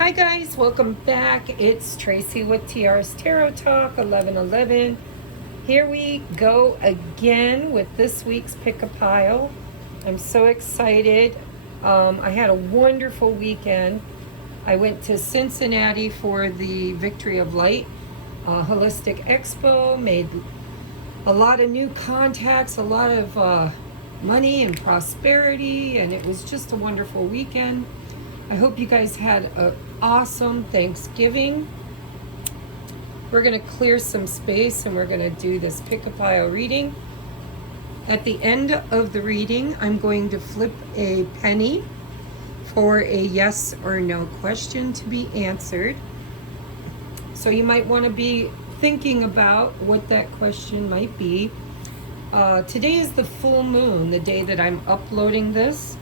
Hi guys, welcome back. It's Tracy with TR's Tarot Talk 1111. Here we go again with this week's Pick a Pile. I'm so excited. I had a wonderful weekend. I went to Cincinnati for the Victory of Light Holistic Expo, made a lot of new contacts, a lot of money and prosperity, and it was just a wonderful weekend. I hope you guys had an awesome Thanksgiving. We're going to clear some space and we're going to do this pick a pile reading. At the end of the reading, I'm going to flip a penny for a yes or no question to be answered. So you might want to be thinking about what that question might be. Today is the full moon, the day that I'm uploading this.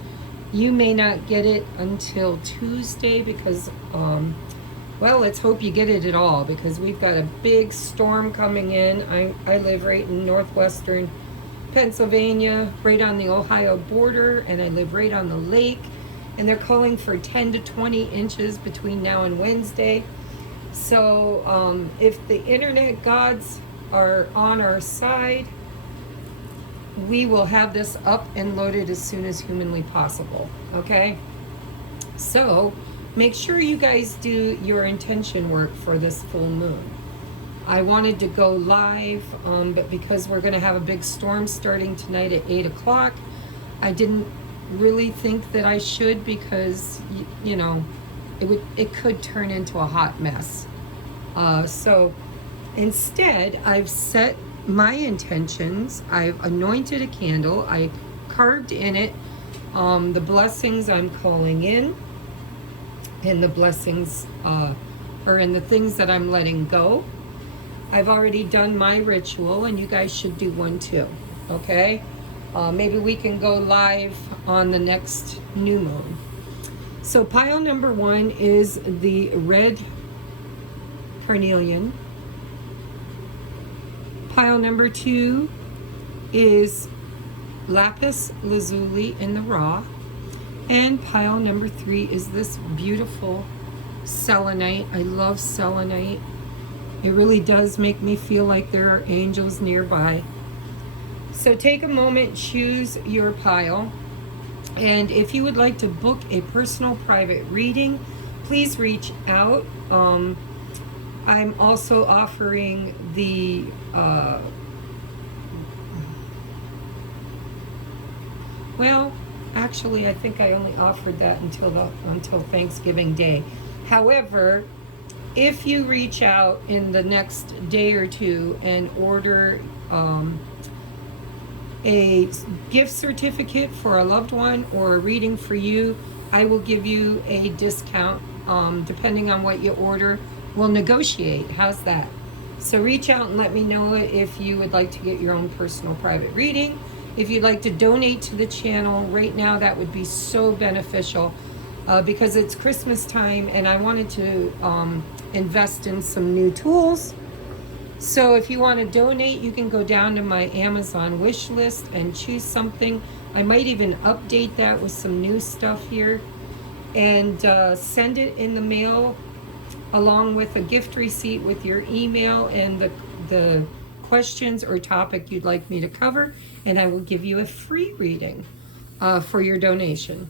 You may not get it until Tuesday because, well, let's hope you get it at all because we've got a big storm coming in. I live right in northwestern Pennsylvania, right on the Ohio border, and I live right on the lake. And they're calling for 10 to 20 inches between now and Wednesday. So if the internet gods are on our side, we will have this up and loaded as soon as humanly possible, okay? So make sure you guys do your intention work for this full moon. I wanted to go live, but because we're going to have a big storm starting tonight at 8 o'clock, I didn't really think that I should because, you know, it could turn into a hot mess. So instead, I've set my intentions. I've anointed a candle. I carved in it the blessings I'm calling in, and the blessings are in the things that I'm letting go. I've already done my ritual, and you guys should do one too, okay? Maybe we can go live on the next new moon. So pile number 1 is the red carnelian. Pile number 2 is lapis lazuli in the raw. And pile number 3 is this beautiful selenite. I love selenite. It really does make me feel like there are angels nearby. So take a moment, choose your pile. And if you would like to book a personal private reading, please reach out. I'm also offering the well, actually I think I only offered that until Thanksgiving Day. However, if you reach out in the next day or two and order a gift certificate for a loved one or a reading for you, I will give you a discount depending on what you order. We'll negotiate. How's that? So reach out and let me know if you would like to get your own personal private reading. If you'd like to donate to the channel right now, that would be so beneficial because it's Christmas time and I wanted to invest in some new tools. So if you want to donate, you can go down to my Amazon wish list and choose something. I might even update that with some new stuff here and send it in the mail along with a gift receipt with your email and the questions or topic you'd like me to cover, and I will give you a free reading for your donation.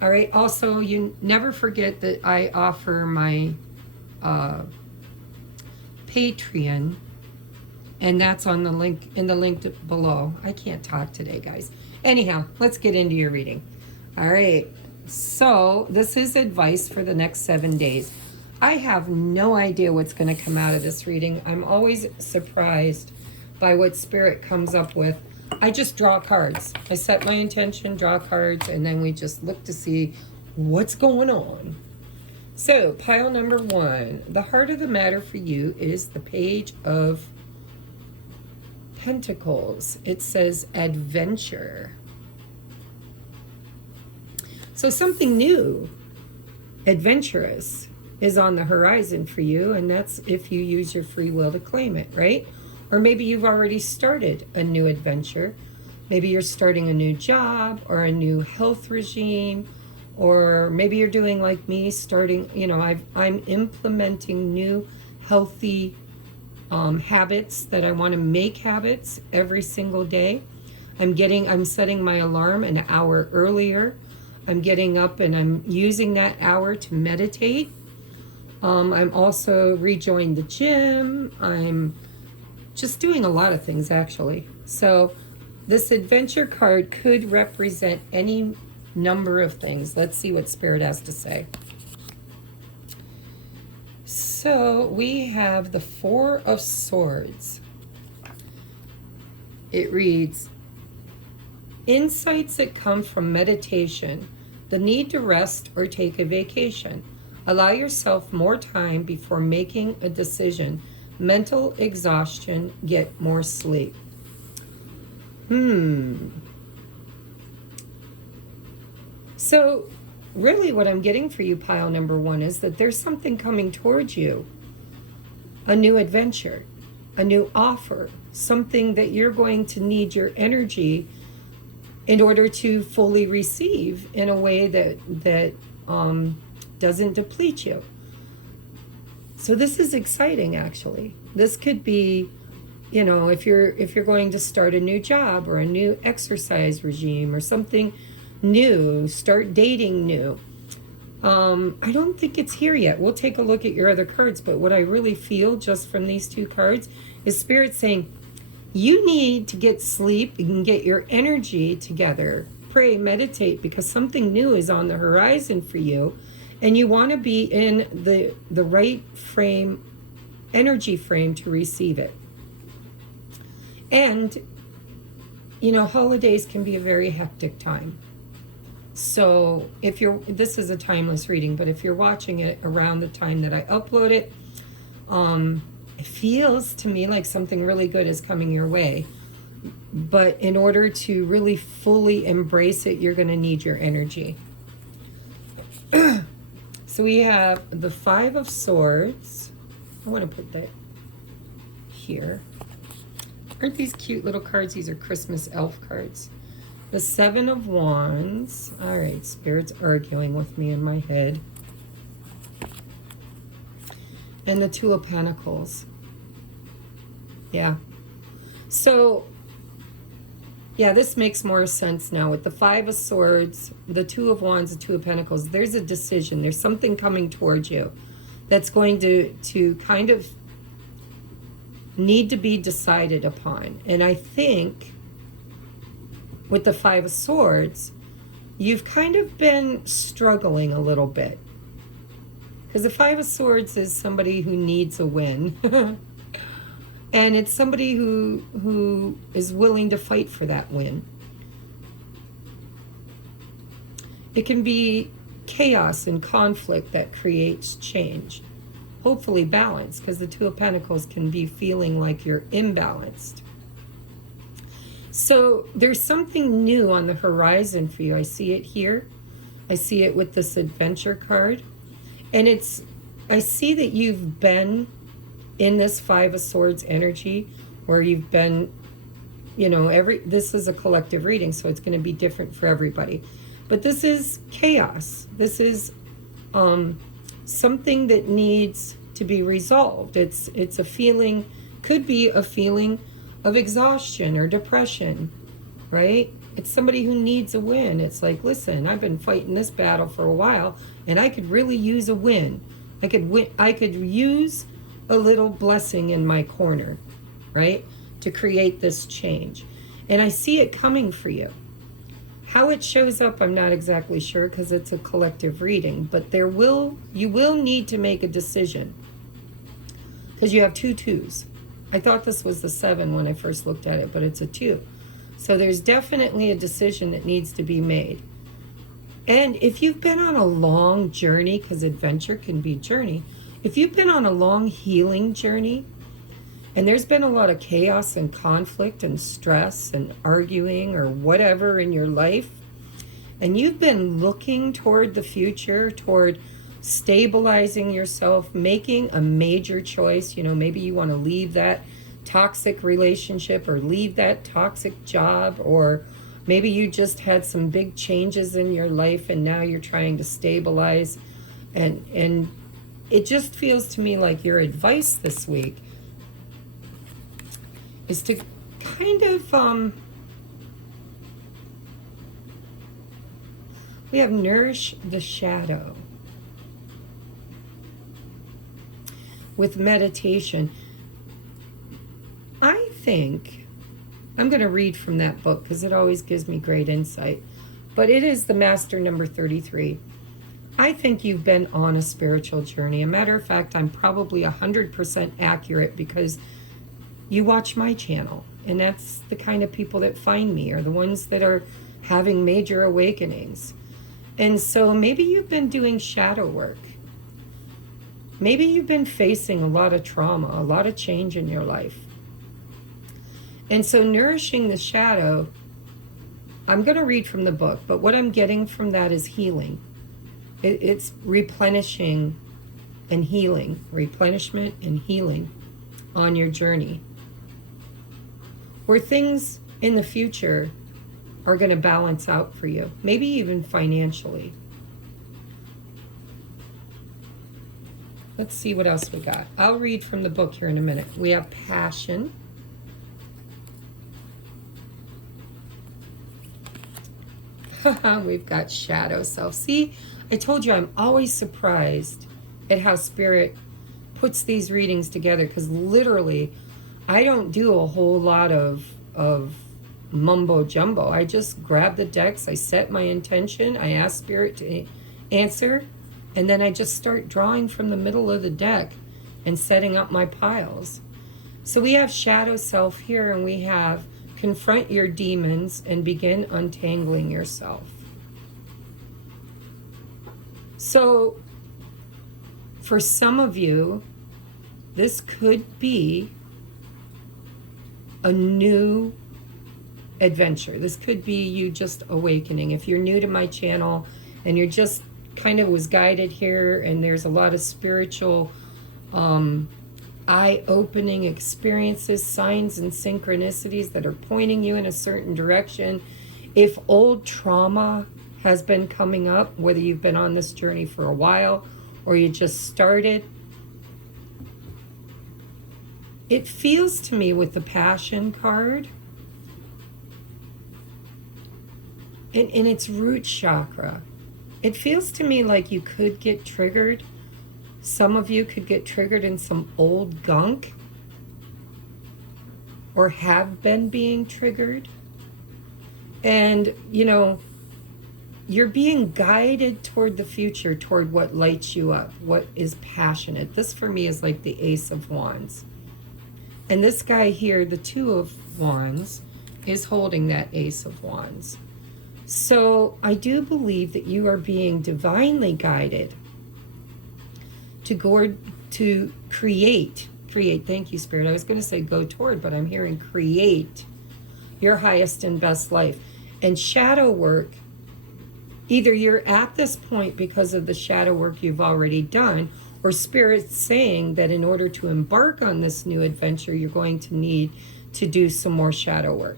All right, also, you never forget that I offer my Patreon, and that's on the link in the link below. I can't talk today, guys. Anyhow, let's get into your reading. All right, so this is advice for the next 7 days. I have no idea what's going to come out of this reading. I'm always surprised by what Spirit comes up with. I just draw cards. I set my intention, draw cards, and then we just look to see what's going on. So, pile number 1. The heart of the matter for you is the Page of Pentacles. It says adventure. So something new, adventurous, is on the horizon for you, and that's if you use your free will to claim it, right? Or maybe you've already started a new adventure. Maybe you're starting a new job or a new health regime Or maybe you're doing like me, starting, I'm implementing new healthy habits that I want to make habits every single day. I'm setting my alarm an hour earlier. I'm getting up and I'm using that hour to meditate. I'm also rejoined the gym. I'm just doing a lot of things, actually. So this adventure card could represent any number of things. Let's see what Spirit has to say. So we have the Four of Swords. It reads, insights that come from meditation, the need to rest or take a vacation. Allow yourself more time before making a decision. Mental exhaustion, get more sleep. So really what I'm getting for you, pile number one, is that there's something coming towards you. A new adventure, a new offer, something that you're going to need your energy in order to fully receive in a way that doesn't deplete you. So this is exciting, actually. This could be, if you're going to start a new job or a new exercise regime or something new, start dating new. I don't think it's here yet. We'll take a look at your other cards, but what I really feel just from these two cards is Spirit saying, you need to get sleep and get your energy together. Pray, meditate, because something new is on the horizon for you, and you want to be in the right frame, energy frame to receive it. And, holidays can be a very hectic time. So this is a timeless reading, but if you're watching it around the time that I upload it, it feels to me like something really good is coming your way. But in order to really fully embrace it, you're going to need your energy. So we have the Five of Swords. I want to put that here. Aren't these cute little cards? These are Christmas elf cards. The Seven of Wands. All right, Spirit's arguing with me in my head. And the Two of Pentacles. Yeah. So, yeah, this makes more sense now. With the Five of Swords, the Two of Wands, the Two of Pentacles, there's a decision. There's something coming towards you that's going to kind of need to be decided upon. And I think with the Five of Swords, you've kind of been struggling a little bit. Because the Five of Swords is somebody who needs a win. And it's somebody who is willing to fight for that win. It can be chaos and conflict that creates change. Hopefully balance, because the Two of Pentacles can be feeling like you're imbalanced. So there's something new on the horizon for you. I see it here. I see it with this adventure card. And I see that you've been in this Five of Swords energy, where you've been, this is a collective reading, so it's going to be different for everybody. But this is chaos. This is something that needs to be resolved. It's a feeling, could be a feeling of exhaustion or depression, right? It's somebody who needs a win. It's like, listen, I've been fighting this battle for a while, and I could really use a win. I could use a little blessing in my corner, right? To create this change. And I see it coming for you. How it shows up, I'm not exactly sure, because it's a collective reading, but you will need to make a decision, because you have two twos. I thought this was the 7 when I first looked at it, but it's a 2. So there's definitely a decision that needs to be made. And if you've been on a long journey, because adventure can be a journey, if you've been on a long healing journey, and there's been a lot of chaos and conflict and stress and arguing or whatever in your life, and you've been looking toward the future, toward stabilizing yourself, making a major choice, maybe you want to leave that toxic relationship or leave that toxic job, or Maybe you just had some big changes in your life and now you're trying to stabilize. And it just feels to me like your advice this week is to kind of, we have nourish the shadow with meditation. I think, I'm going to read from that book because it always gives me great insight, but it is the Master number 33. I think you've been on a spiritual journey. A matter of fact, I'm probably 100% accurate because you watch my channel, and that's the kind of people that find me, are the ones that are having major awakenings. And so maybe you've been doing shadow work. Maybe you've been facing a lot of trauma, a lot of change in your life. And so nourishing the shadow, I'm going to read from the book, but what I'm getting from that is healing. It's replenishing and healing, replenishment and healing on your journey, where things in the future are going to balance out for you, maybe even financially. Let's see what else we got. I'll read from the book here in a minute. We have passion. We've got shadow self. See, I told you I'm always surprised at how Spirit puts these readings together, because literally I don't do a whole lot of mumbo jumbo. I just grab the decks, I set my intention, I ask Spirit to answer, and then I just start drawing from the middle of the deck and setting up my piles. So we have shadow self here, and we have confront your demons and begin untangling yourself. So for some of you, this could be a new adventure. This could be you just awakening. If you're new to my channel and you're just kind of was guided here, and there's a lot of spiritual eye-opening experiences, signs and synchronicities that are pointing you in a certain direction. If old trauma has been coming up, whether you've been on this journey for a while or you just started, it feels to me with the Passion card and in its root chakra, it feels to me like you could get triggered. Some of you could get triggered in some old gunk or have been being triggered. And, you know, you're being guided toward the future, toward what lights you up, what is passionate. This for me is like the Ace of Wands. And this guy here, the Two of Wands, is holding that Ace of Wands. So I do believe that you are being divinely guided to create, thank you, Spirit. I was going to say go toward, but I'm hearing create your highest and best life. And shadow work, either you're at this point because of the shadow work you've already done, or Spirit's saying that in order to embark on this new adventure, you're going to need to do some more shadow work.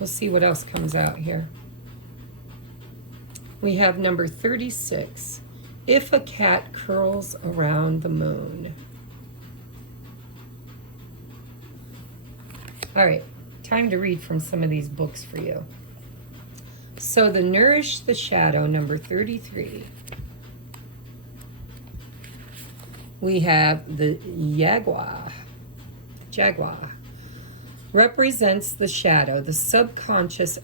We'll see what else comes out here. We have number 36. If a cat curls around the moon. All right, time to read from some of these books for you. So the Nourish the Shadow, number 33. We have the Jaguar. Represents the shadow, the subconscious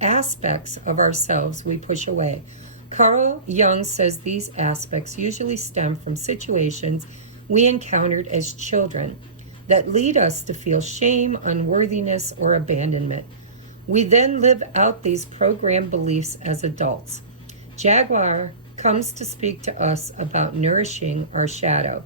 aspects of ourselves we push away. Carl Jung says these aspects usually stem from situations we encountered as children that lead us to feel shame, unworthiness, or abandonment. We then live out these programmed beliefs as adults. Jaguar comes to speak to us about nourishing our shadow.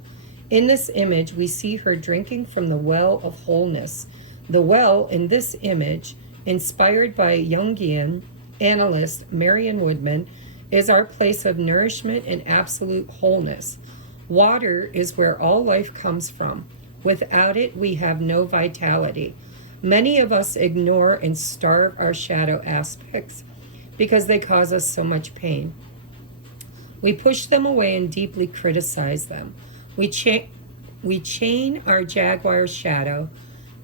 In this image, we see her drinking from the well of wholeness. The well in this image, inspired by Jungian analyst Marion Woodman, is our place of nourishment and absolute wholeness. Water is where all life comes from. Without it, we have no vitality. Many of us ignore and starve our shadow aspects because they cause us so much pain. We push them away and deeply criticize them. We chain our jaguar shadow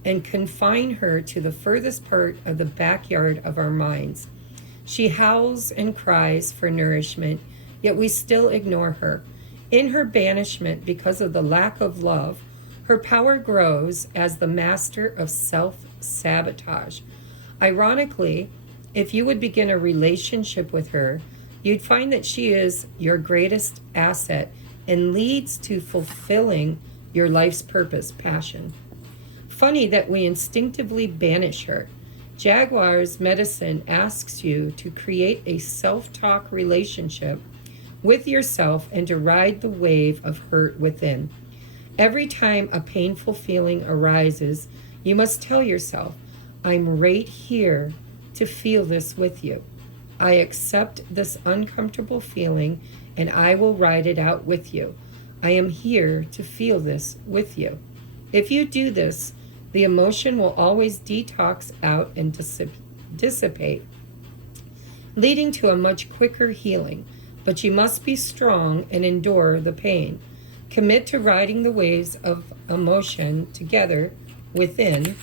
and confine her to the furthest part of the backyard of our minds. She howls and cries for nourishment, yet we still ignore her. In her banishment, because of the lack of love, her power grows as the master of self-sabotage. Ironically, if you would begin a relationship with her, you'd find that she is your greatest asset and leads to fulfilling your life's purpose, passion. Funny that we instinctively banish her. Jaguar's medicine asks you to create a self-talk relationship with yourself and to ride the wave of hurt within. Every time a painful feeling arises, you must tell yourself, I'm right here to feel this with you. I accept this uncomfortable feeling and I will ride it out with you. I am here to feel this with you. If you do this, the emotion will always detox out and dissipate, leading to a much quicker healing. But you must be strong and endure the pain. Commit to riding the waves of emotion together within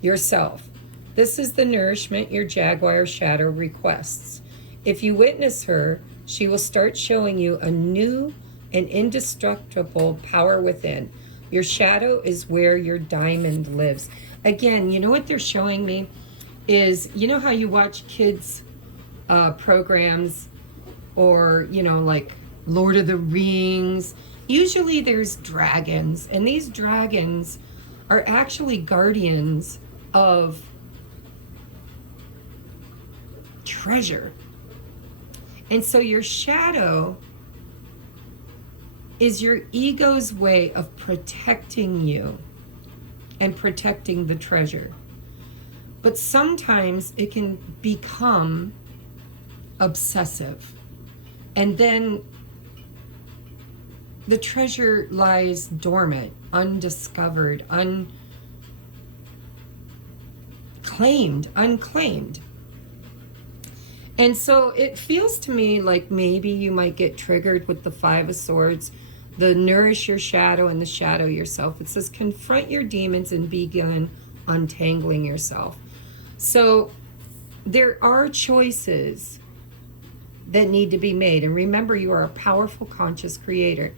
yourself. This is the nourishment your jaguar shadow requests. If you witness her, she will start showing you a new and indestructible power within. Your shadow is where your diamond lives. Again, you know what they're showing me is, you know how you watch kids programs or, you know, like Lord of the Rings. Usually there's dragons, and these dragons are actually guardians of treasure. And so your shadow is your ego's way of protecting you and protecting the treasure. But sometimes it can become obsessive. And then the treasure lies dormant, undiscovered, unclaimed. And so it feels to me like maybe you might get triggered with the Five of Swords, the nourish your shadow and the shadow yourself. It says confront your demons and begin untangling yourself. So there are choices that need to be made. And remember, you are a powerful conscious creator.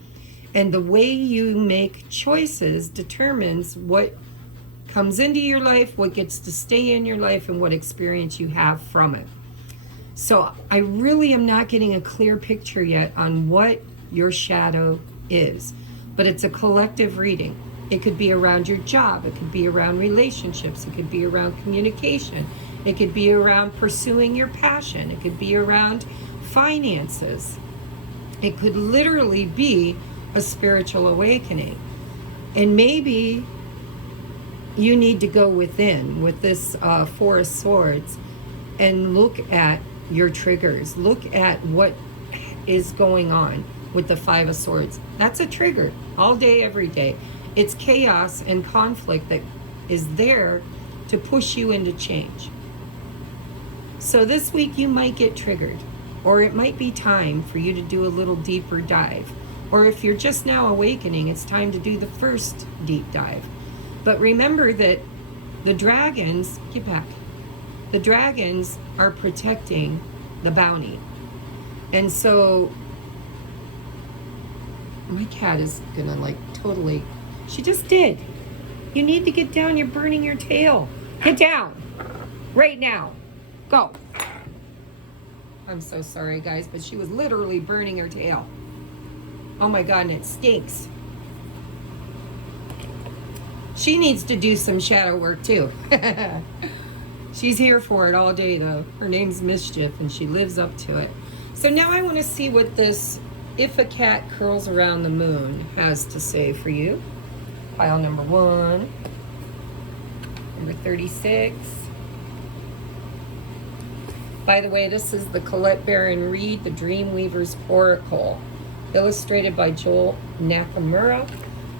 And the way you make choices determines what comes into your life, what gets to stay in your life, and what experience you have from it. So I really am not getting a clear picture yet on what your shadow is, but it's a collective reading. It could be around your job, it could be around relationships, it could be around communication, it could be around pursuing your passion, it could be around finances. It could literally be a spiritual awakening. And maybe you need to go within with this Four of Swords and look at your triggers. Look at what is going on with the Five of Swords. That's a trigger all day, every day. It's chaos and conflict that is there to push you into change. So this week you might get triggered, or it might be time for you to do a little deeper dive. Or if you're just now awakening, it's time to do the first deep dive. But remember that the dragons, get back, the dragons are protecting the bounty. And so my cat is gonna like totally, she just did. You need to get down, you're burning your tail. Get down, right now, go. I'm so sorry guys, but she was literally burning her tail. Oh my God, and it stinks. She needs to do some shadow work too. She's here for it all day though. Her name's Mischief and she lives up to it. So now I want to see what this If a Cat Curls Around the Moon has to say for you. Pile number 1. Number 36. By the way, this is the Colette Baron Reed, the Dreamweaver's Oracle, illustrated by Joel Nakamura.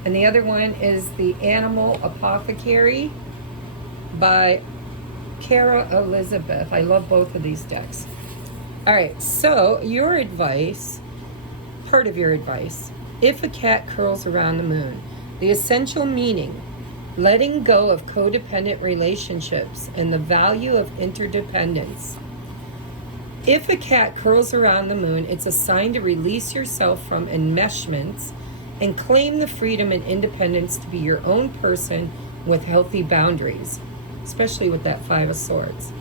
And the other one is the Animal Apothecary by Kara Elizabeth. I love both of these decks. All right, so your advice, part of your advice, if a cat curls around the moon, the essential meaning, letting go of codependent relationships and the value of interdependence. If a cat curls around the moon, it's a sign to release yourself from enmeshments and claim the freedom and independence to be your own person with healthy boundaries, especially with that Five of Swords.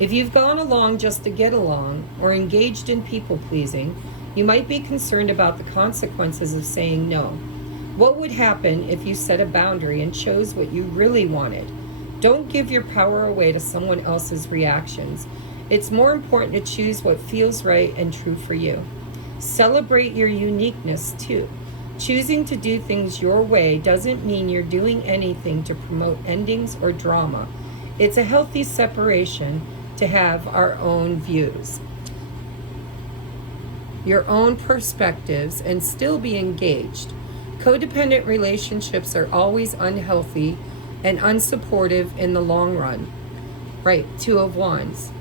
If you've gone along just to get along or engaged in people-pleasing, you might be concerned about the consequences of saying no. What would happen if you set a boundary and chose what you really wanted? Don't give your power away to someone else's reactions. It's more important to choose what feels right and true for you. Celebrate your uniqueness too. Choosing to do things your way doesn't mean you're doing anything to promote endings or drama. It's a healthy separation to have our own views, your own perspectives, and still be engaged. Codependent relationships are always unhealthy and unsupportive in the long run. Right, Two of Wands.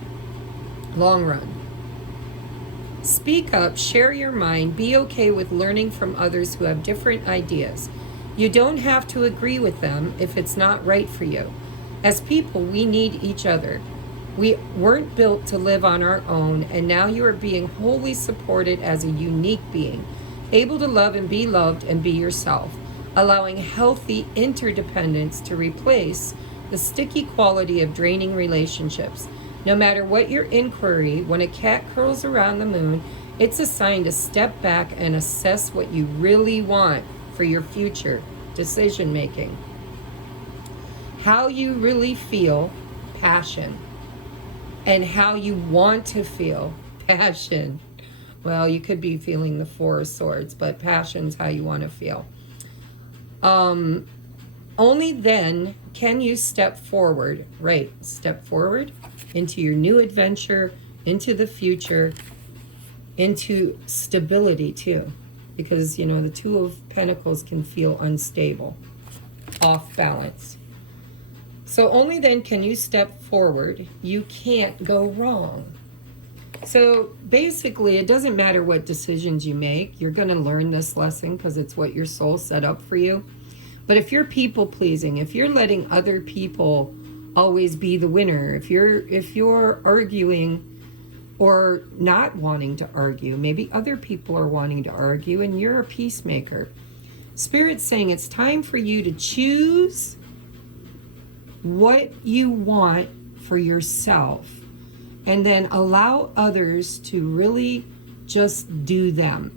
Long run. Speak up, share your mind, be okay with learning from others who have different ideas. You don't have to agree with them if it's not right for you. As people, we need each other. We weren't built to live on our own, and now you are being wholly supported as a unique being, able to love and be loved and be yourself, allowing healthy interdependence to replace the sticky quality of draining relationships. No matter what your inquiry, when a cat curls around the moon, it's a sign to step back and assess what you really want for your future decision making. How you really feel, passion. And how you want to feel, passion. Well, you could be feeling the Four of Swords, but passion's how you want to feel. Only then can you step forward, right? Step forward into your new adventure, into the future, into stability too. Because, you know, the Two of Pentacles can feel unstable, off balance. So only then can you step forward. You can't go wrong. So basically, it doesn't matter what decisions you make. You're going to learn this lesson because it's what your soul set up for you. But if you're people pleasing, if you're letting other people always be the winner, if you're arguing or not wanting to argue, maybe other people are wanting to argue and you're a peacemaker. Spirit's saying it's time for you to choose what you want for yourself and then allow others to really just do them.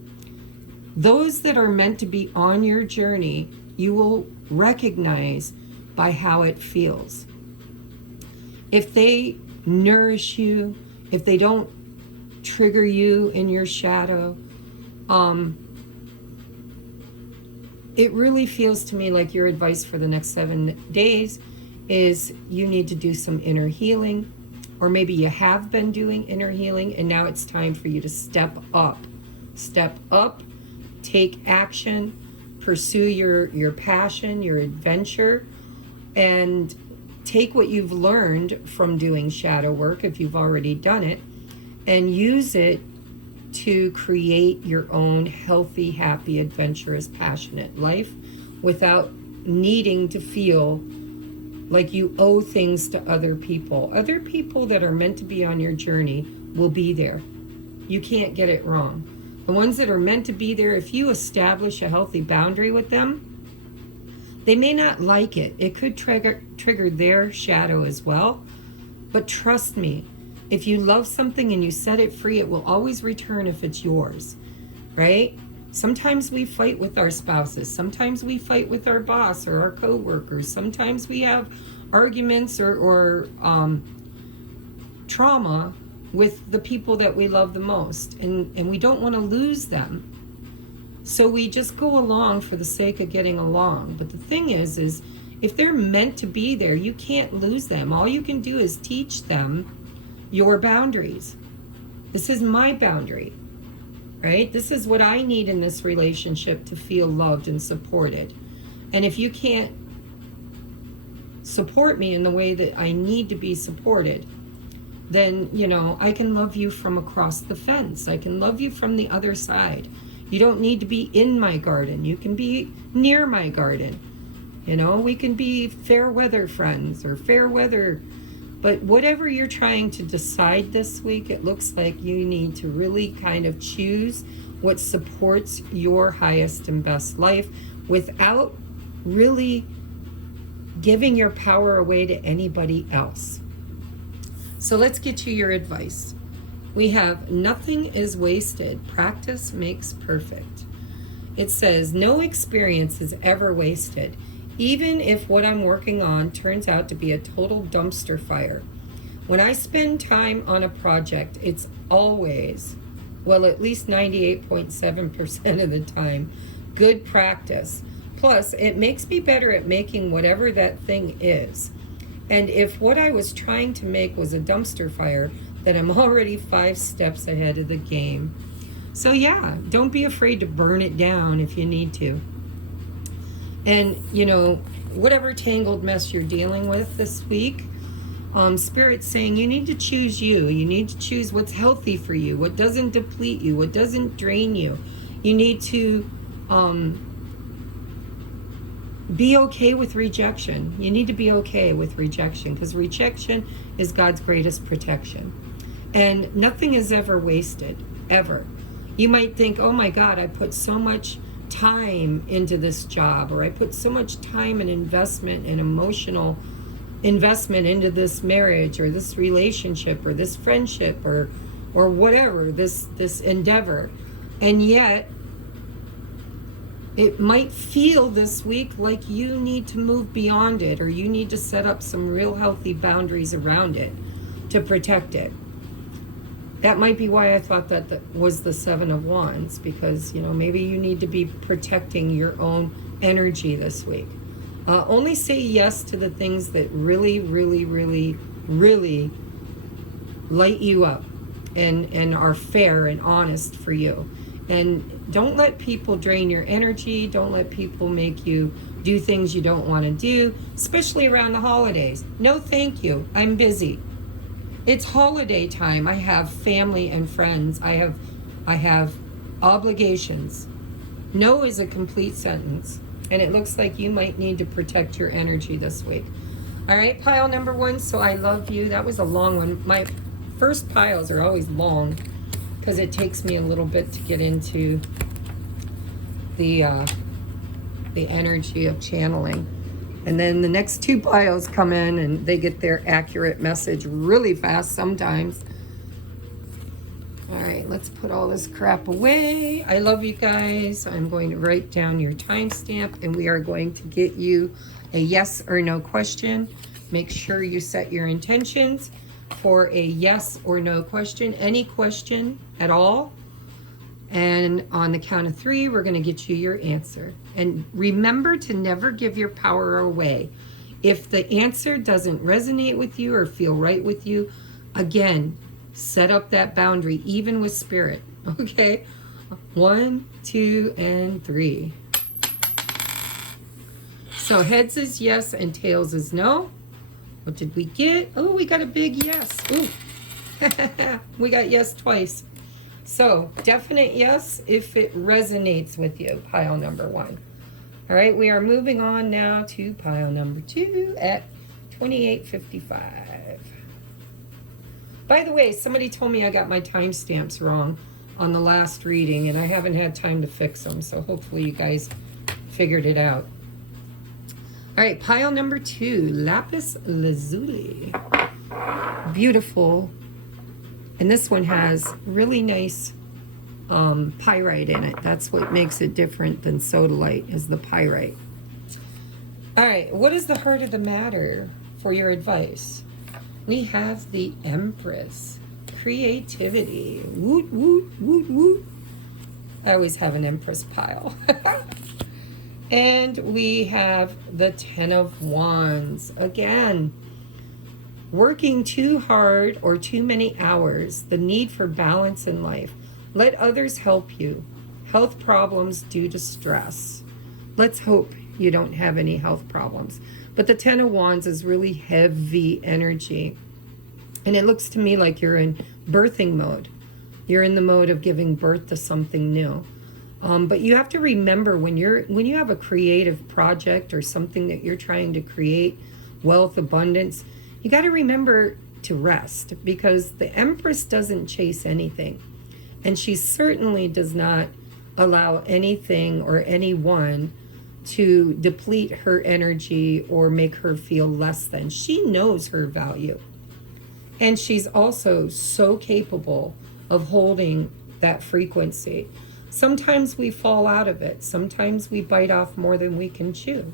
Those that are meant to be on your journey, you will recognize by how it feels. If they nourish you, if they don't trigger you in your shadow, it really feels to me like your advice for the next 7 days is you need to do some inner healing, or maybe you have been doing inner healing and now it's time for you to step up, take action, pursue your passion, your adventure, and take what you've learned from doing shadow work, if you've already done it, and use it to create your own healthy, happy, adventurous, passionate life without needing to feel like you owe things to other people. Other people that are meant to be on your journey will be there. You can't get it wrong. The ones that are meant to be there, if you establish a healthy boundary with them, they may not like it. It could trigger their shadow as well. But trust me, if you love something and you set it free, it will always return if it's yours, right? Sometimes we fight with our spouses. Sometimes we fight with our boss or our co-workers. Sometimes we have arguments or trauma with the people that we love the most. And we don't want to lose them. So we just go along for the sake of getting along. But the thing is if they're meant to be there, you can't lose them. All you can do is teach them your boundaries. This is my boundary. Right? This is what I need in this relationship to feel loved and supported. And if you can't support me in the way that I need to be supported, then, you know, I can love you from across the fence. I can love you from the other side. You don't need to be in my garden. You can be near my garden. You know, we can be fair weather friends or fair weather. But whatever you're trying to decide this week, it looks like you need to really kind of choose what supports your highest and best life without really giving your power away to anybody else. So let's get to your advice. We have nothing is wasted. Practice makes perfect. It says no experience is ever wasted, even if what I'm working on turns out to be a total dumpster fire. When I spend time on a project, it's always, well, at least 98.7% of the time, good practice. Plus, it makes me better at making whatever that thing is. And if what I was trying to make was a dumpster fire, then I'm already 5 steps ahead of the game. So yeah, don't be afraid to burn it down if you need to. And, you know, whatever tangled mess you're dealing with this week, Spirit's saying you need to choose you. You need to choose what's healthy for you, what doesn't deplete you, what doesn't drain you. You need to be okay with rejection. You need to be okay with rejection, because rejection is God's greatest protection. And nothing is ever wasted, ever. You might think, oh my God, I put so much time into this job, or I put so much time and investment and emotional investment into this marriage or this relationship or this friendship or whatever, this endeavor. And yet, it might feel this week like you need to move beyond it, or you need to set up some real healthy boundaries around it to protect it. That might be why I thought that was the 7 of Wands, because, you know, maybe you need to be protecting your own energy this week. Only say yes to the things that really, really, really, really light you up and are fair and honest for you. And don't let people drain your energy. Don't let people make you do things you don't want to do, especially around the holidays. No, thank you. I'm busy. It's holiday time. I have family and friends. I have obligations. No is a complete sentence. And it looks like you might need to protect your energy this week. All right, pile number 1, so I love you. That was a long one. My first piles are always long because it takes me a little bit to get into the energy of channeling. And then the next 2 piles come in and they get their accurate message really fast sometimes. All right, let's put all this crap away. I love you guys. I'm going to write down your timestamp, and we are going to get you a yes or no question. Make sure you set your intentions for a yes or no question, any question at all. And on the count of 3, we're going to get you your answer. And remember to never give your power away. If the answer doesn't resonate with you or feel right with you, again, set up that boundary, even with Spirit. Okay? 1, 2, and 3. So heads is yes and tails is no. What did we get? Oh, we got a big yes. Ooh. We got yes twice. So definite yes if it resonates with you, pile number 1. All right, we are moving on now to pile number 2 at 28:55. By the way, somebody told me I got my timestamps wrong on the last reading, and I haven't had time to fix them, so hopefully you guys figured it out. All right, pile number 2, lapis lazuli. Beautiful. And this one has really nice pyrite in it. That's what makes it different than sodalite, is the pyrite. All right, what is the heart of the matter for your advice? We have the Empress. Creativity. Woot, woot, woot, woot. I always have an Empress pile. And we have the 10 of Wands. Again, working too hard or too many hours. The need for balance in life. Let others help you. Health problems due to stress. Let's hope you don't have any health problems. But the Ten of Wands is really heavy energy. And it looks to me like you're in birthing mode. You're in the mode of giving birth to something new. But you have to remember when you have a creative project or something that you're trying to create, wealth, abundance, you got to remember to rest, because the Empress doesn't chase anything. And she certainly does not allow anything or anyone to deplete her energy or make her feel less than. She knows her value. And she's also so capable of holding that frequency. Sometimes we fall out of it. Sometimes we bite off more than we can chew.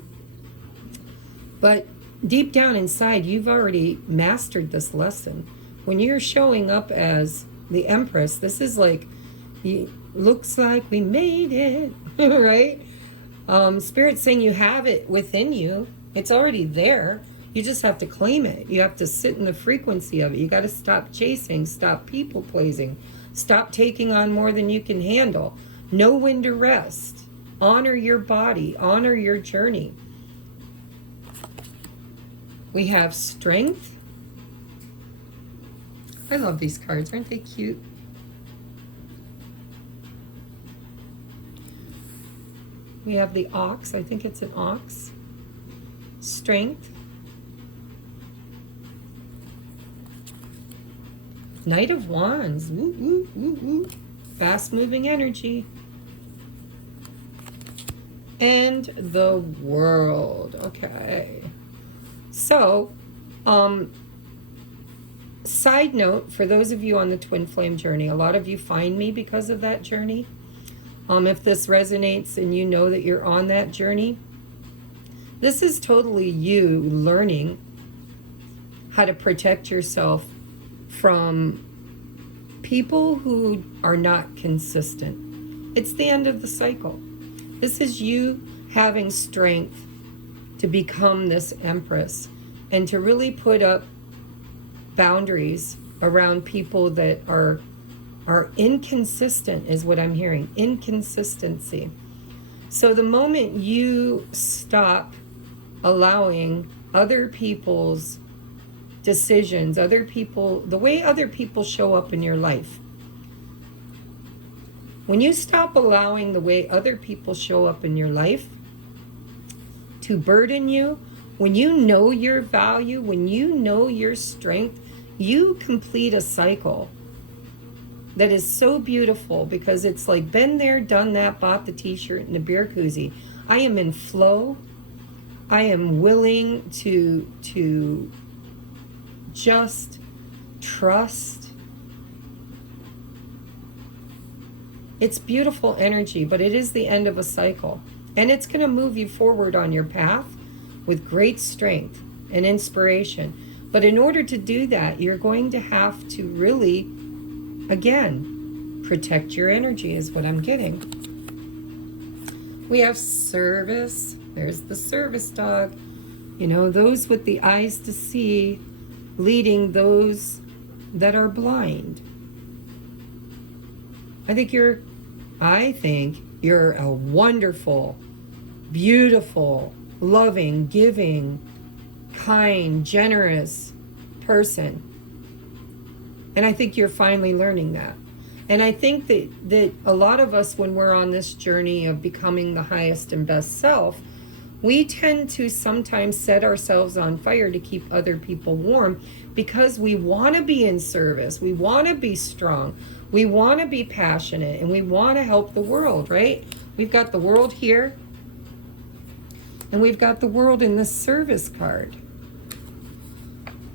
But deep down inside, you've already mastered this lesson. When you're showing up as the Empress, this is like, looks like we made it, right? Spirit's saying you have it within you. It's already there. You just have to claim it. You have to sit in the frequency of it. You got to stop chasing, stop people pleasing, stop taking on more than you can handle. Know when to rest. Honor your body, honor your journey. We have Strength. I love these cards. Aren't they cute? We have the Ox. I think it's an ox. Strength. Knight of Wands. Woo, woo, woo, woo. Fast-moving energy. And the World. Okay. So, side note, for those of you on the Twin Flame journey, a lot of you find me because of that journey. If this resonates and you know that you're on that journey, this is totally you learning how to protect yourself from people who are not consistent. It's the end of the cycle. This is you having strength to become this Empress and to really put up boundaries around people that are inconsistent, is what I'm hearing. Inconsistency. So the moment you stop allowing other people's decisions, the way other people show up in your life, when you stop allowing the way other people show up in your life to burden you, when you know your value, when you know your strength, you complete a cycle that is so beautiful, because it's like been there, done that, bought the t-shirt and the beer koozie. I am in flow. I am willing to just trust. It's beautiful energy, but it is the end of a cycle. And it's going to move you forward on your path with great strength and inspiration. But in order to do that, you're going to have to really, again, protect your energy is what I'm getting. We have Service. There's the service dog. You know, those with the eyes to see, leading those that are blind. I think you're a wonderful, beautiful, loving, giving, kind, generous person. And I think you're finally learning that. And I think that a lot of us, when we're on this journey of becoming the highest and best self, we tend to sometimes set ourselves on fire to keep other people warm, because we want to be in service. We want to be strong. We want to be passionate, and we want to help the world, right? We've got the world here, and we've got the world in this service card.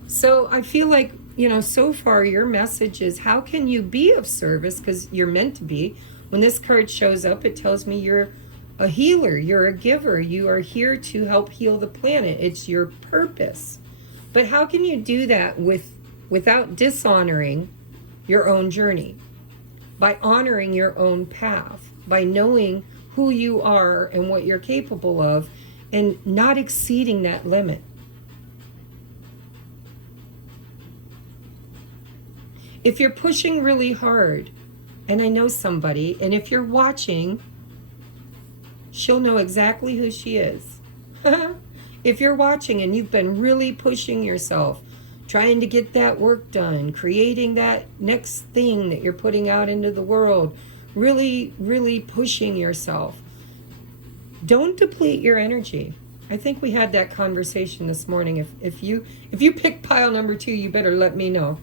So I feel like, you know, so far your message is, how can you be of service? Because you're meant to be. When this card shows up, it tells me you're a healer, you're a giver, you are here to help heal the planet. It's your purpose. But how can you do that without dishonoring your own journey? By honoring your own path, by knowing who you are and what you're capable of, and not exceeding that limit. If you're pushing really hard, and I know somebody, and if you're watching, she'll know exactly who she is. If you're watching and you've been really pushing yourself, trying to get that work done, creating that next thing that you're putting out into the world, really, really pushing yourself, don't deplete your energy. I think we had that conversation this morning. If you pick pile number 2, you better let me know.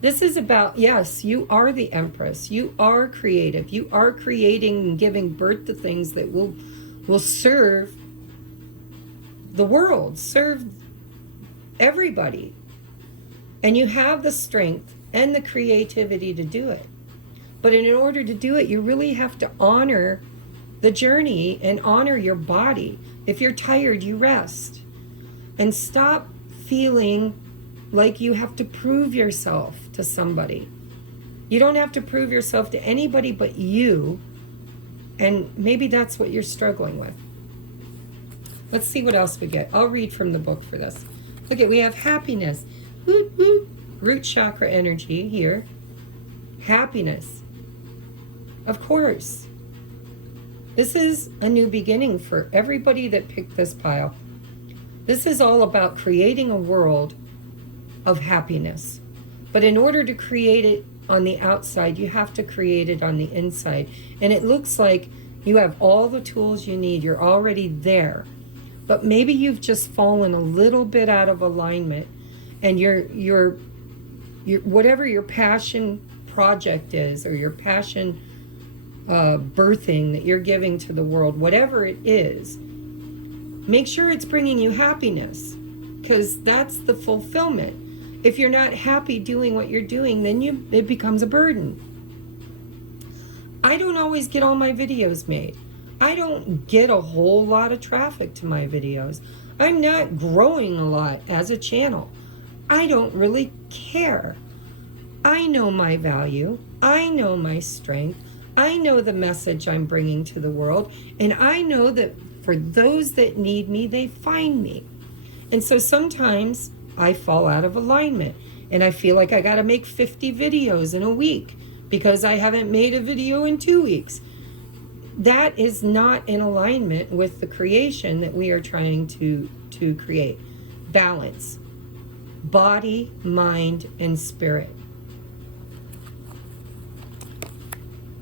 This is about, yes, you are the Empress. You are creative. You are creating and giving birth to things that will serve the world, serve everybody. And you have the strength and the creativity to do it. But in order to do it, you really have to honor the journey and honor your body. If you're tired, you rest. And stop feeling like you have to prove yourself to somebody. You don't have to prove yourself to anybody but you. And maybe that's what you're struggling with. Let's see what else we get. I'll read from the book for this. Okay, we have happiness. Root chakra energy here. Happiness. Of course. This is a new beginning for everybody that picked this pile. This is all about creating a world of happiness. But in order to create it on the outside, you have to create it on the inside. And it looks like you have all the tools you need. You're already there. But maybe you've just fallen a little bit out of alignment, and your whatever your passion project is, or your passion birthing that you're giving to the world, whatever it is, make sure it's bringing you happiness, because that's the fulfillment. If you're not happy doing what you're doing, then it becomes a burden. I don't always get all my videos made. I don't get a whole lot of traffic to my videos. I'm not growing a lot as a channel. I don't really care. I know my value. I know my strength. I know the message I'm bringing to the world. And I know that for those that need me, they find me. And so sometimes I fall out of alignment. And I feel like I got to make 50 videos in a week because I haven't made a video in 2 weeks. That is not in alignment with the creation that we are trying to create. Balance. Body, mind, and spirit.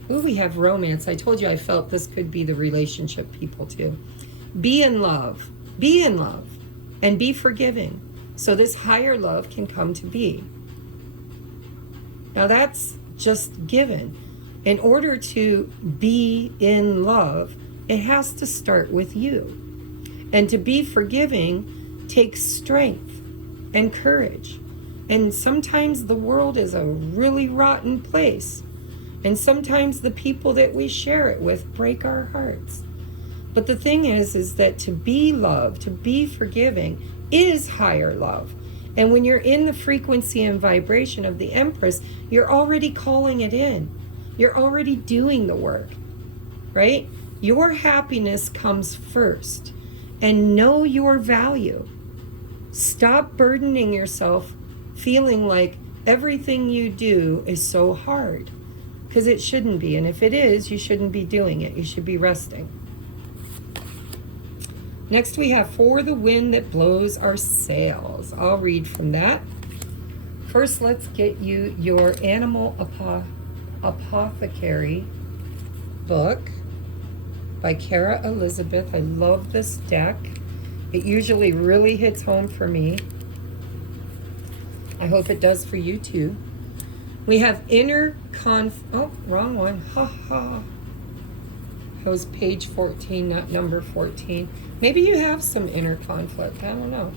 Ooh, we have romance. I told you I felt this could be the relationship people too. Be in love. Be in love. And be forgiving. So this higher love can come to be. Now that's just given. In order to be in love, it has to start with you. And to be forgiving takes strength and courage. And sometimes the world is a really rotten place. And sometimes the people that we share it with break our hearts. But the thing is that to be loved, to be forgiving, is higher love. And when you're in the frequency and vibration of the Empress, you're already calling it in. You're already doing the work, right? Your happiness comes first. And know your value. Stop burdening yourself, feeling like everything you do is so hard. Because it shouldn't be. And if it is, you shouldn't be doing it. You should be resting. Next we have For the Wind That Blows Our Sails. I'll read from that. First, let's get you your Animal Apothecary book by Kara Elizabeth. I love this deck. It usually really hits home for me. I hope it does for you too. We have oh, wrong one. Ha ha. That was page 14, not number 14. Maybe you have some inner conflict. I don't know.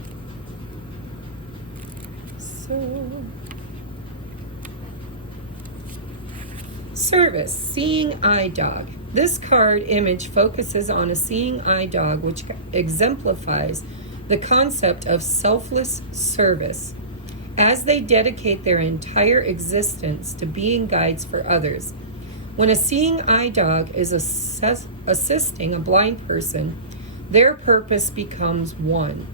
So, service, seeing eye dog. This card image focuses on a seeing eye dog, which exemplifies the concept of selfless service, as they dedicate their entire existence to being guides for others. When a seeing eye dog is assisting a blind person, their purpose becomes one.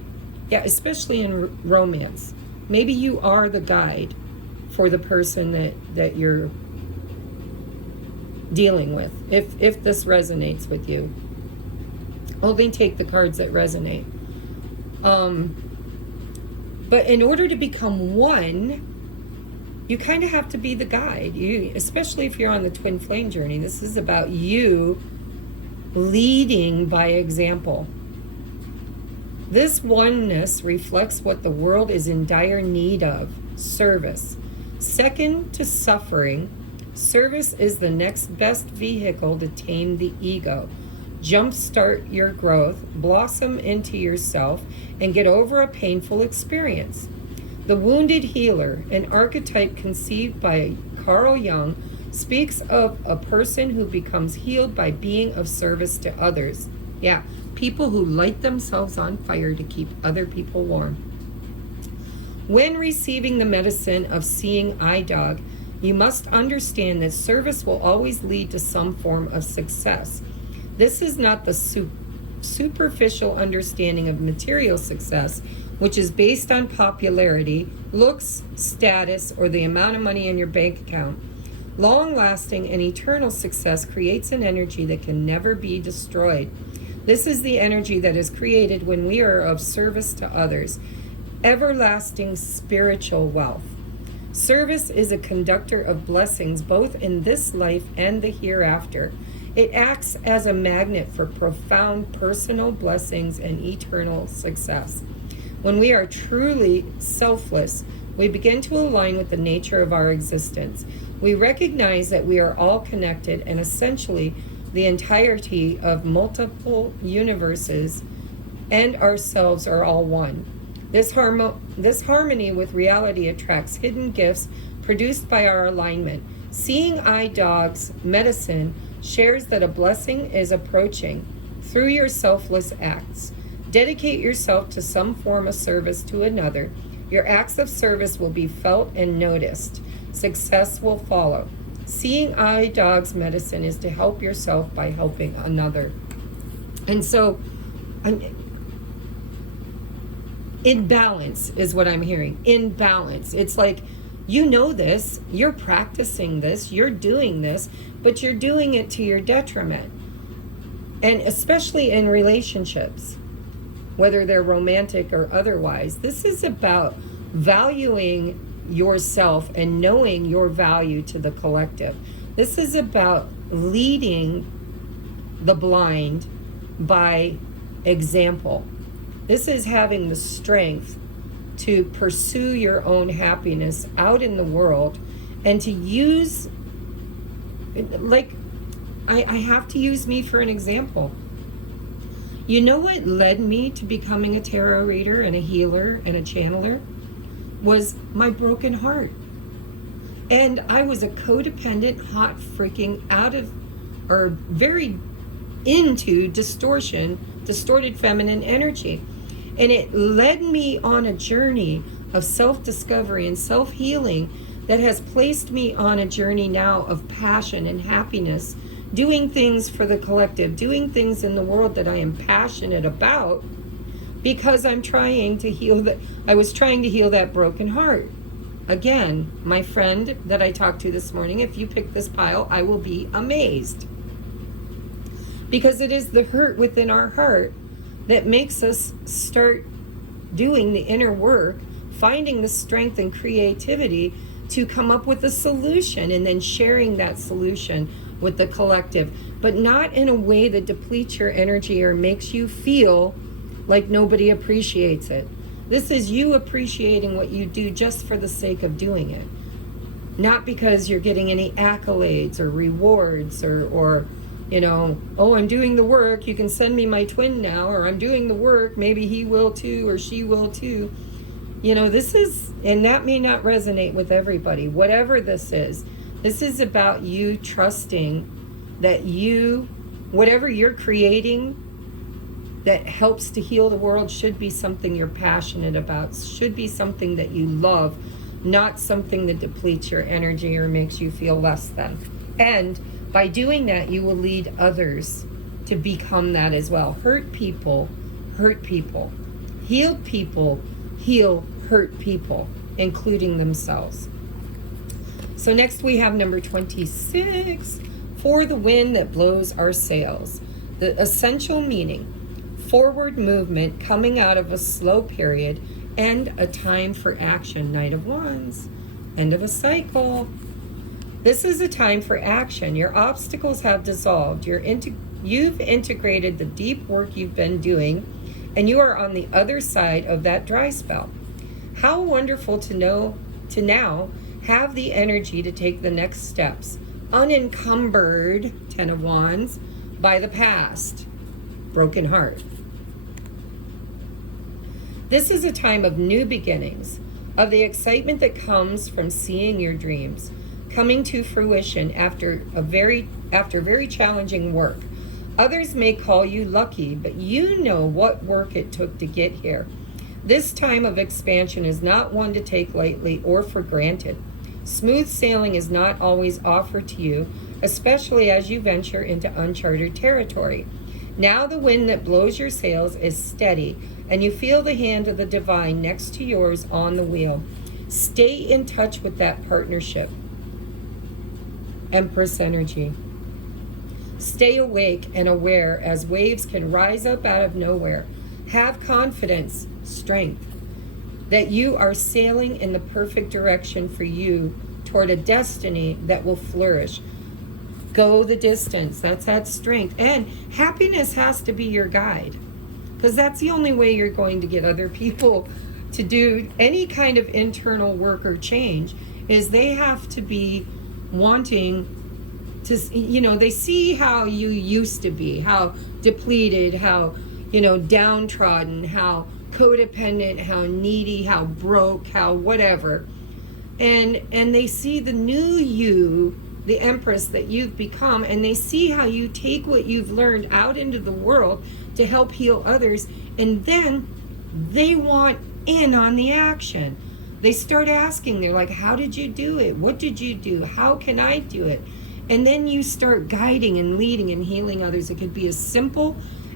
Yeah, especially in romance. Maybe you are the guide for the person that you're dealing with, if this resonates with you. Only take the cards that resonate. But in order to become one, you kind of have to be the guide. Especially if you're on the twin flame journey, this is about you leading by example. This oneness reflects what the world is in dire need of: service. Second to suffering, service is the next best vehicle to tame the ego, jumpstart your growth, blossom into yourself, and get over a painful experience. The wounded healer, an archetype conceived by Carl Jung, speaks of a person who becomes healed by being of service to others. Yeah, people who light themselves on fire to keep other people warm. When receiving the medicine of seeing eye dog, you must understand that service will always lead to some form of success. This is not the superficial understanding of material success, which is based on popularity, looks, status, or the amount of money in your bank account. Long-lasting and eternal success creates an energy that can never be destroyed. This is the energy that is created when we are of service to others. Everlasting spiritual wealth. Service is a conductor of blessings both in this life and the hereafter. It acts as a magnet for profound personal blessings and eternal success. When we are truly selfless, we begin to align with the nature of our existence. We recognize that we are all connected, and essentially the entirety of multiple universes and ourselves are all one. This harmony with reality attracts hidden gifts produced by our alignment. Seeing eye dog's medicine shares that a blessing is approaching through your selfless acts. Dedicate yourself to some form of service to another. Your acts of service will be felt and noticed. Success will follow. Seeing eye dog's medicine is to help yourself by helping another. And so, in balance is what I'm hearing. In balance. It's like, you know this, you're practicing this, you're doing this, but you're doing it to your detriment. And especially in relationships, whether they're romantic or otherwise, this is about valuing yourself and knowing your value to the collective. This is about leading the blind by example. This is having the strength to pursue your own happiness out in the world and to use, like, I have to use me for an example. You know what led me to becoming a tarot reader and a healer and a channeler? Was my broken heart. And I was a codependent, hot freaking very into distorted feminine energy. And it led me on a journey of self-discovery and self-healing that has placed me on a journey now of passion and happiness, doing things for the collective, doing things in the world that I am passionate about, because I'm trying to heal I was trying to heal that broken heart. Again, my friend that I talked to this morning, if you pick this pile, I will be amazed. Because it is the hurt within our heart that makes us start doing the inner work, finding the strength and creativity to come up with a solution, and then sharing that solution with the collective, but not in a way that depletes your energy or makes you feel like nobody appreciates it. This is you appreciating what you do just for the sake of doing it. Not because you're getting any accolades or rewards or you know, oh, I'm doing the work, you can send me my twin now, or I'm doing the work, maybe he will too, or she will too. You know, this is, and that may not resonate with everybody, whatever this is about you trusting that whatever you're creating that helps to heal the world should be something you're passionate about, should be something that you love, not something that depletes your energy or makes you feel less than. And by doing that, you will lead others to become that as well. Hurt people hurt people. Healed people heal hurt people, including themselves. So next we have number 26, for the wind that blows our sails. The essential meaning. forward movement coming out of a slow period, and a time for action. Knight of Wands, end of a cycle. This is a time for action. Your obstacles have dissolved. You've integrated the deep work you've been doing, and you are on the other side of that dry spell. How wonderful to now have the energy to take the next steps, unencumbered, Ten of Wands, by the past. Broken heart. This is a time of new beginnings, of the excitement that comes from seeing your dreams coming to fruition after very challenging work. Others may call you lucky, but you know what work it took to get here. This time of expansion is not one to take lightly or for granted. Smooth sailing is not always offered to you, especially as you venture into uncharted territory. Now the wind that blows your sails is steady, and you feel the hand of the divine next to yours on the wheel. Stay in touch with that partnership. Empress energy. Stay awake and aware as waves can rise up out of nowhere. Have confidence, strength, that you are sailing in the perfect direction for you toward a destiny that will flourish. Go the distance. That's that strength. And happiness has to be your guide, because that's the only way you're going to get other people to do any kind of internal work or change, is they have to be wanting to, they see how you used to be, how depleted, how, downtrodden, how codependent, how needy, how broke, how whatever. And they see the new you, the Empress that you've become, and they see how you take what you've learned out into the world to help heal others, and then they want in on the action. They start asking, they're like, how did you do it? What did you do? How can I do it? And then you start guiding and leading and healing others. It could be as simple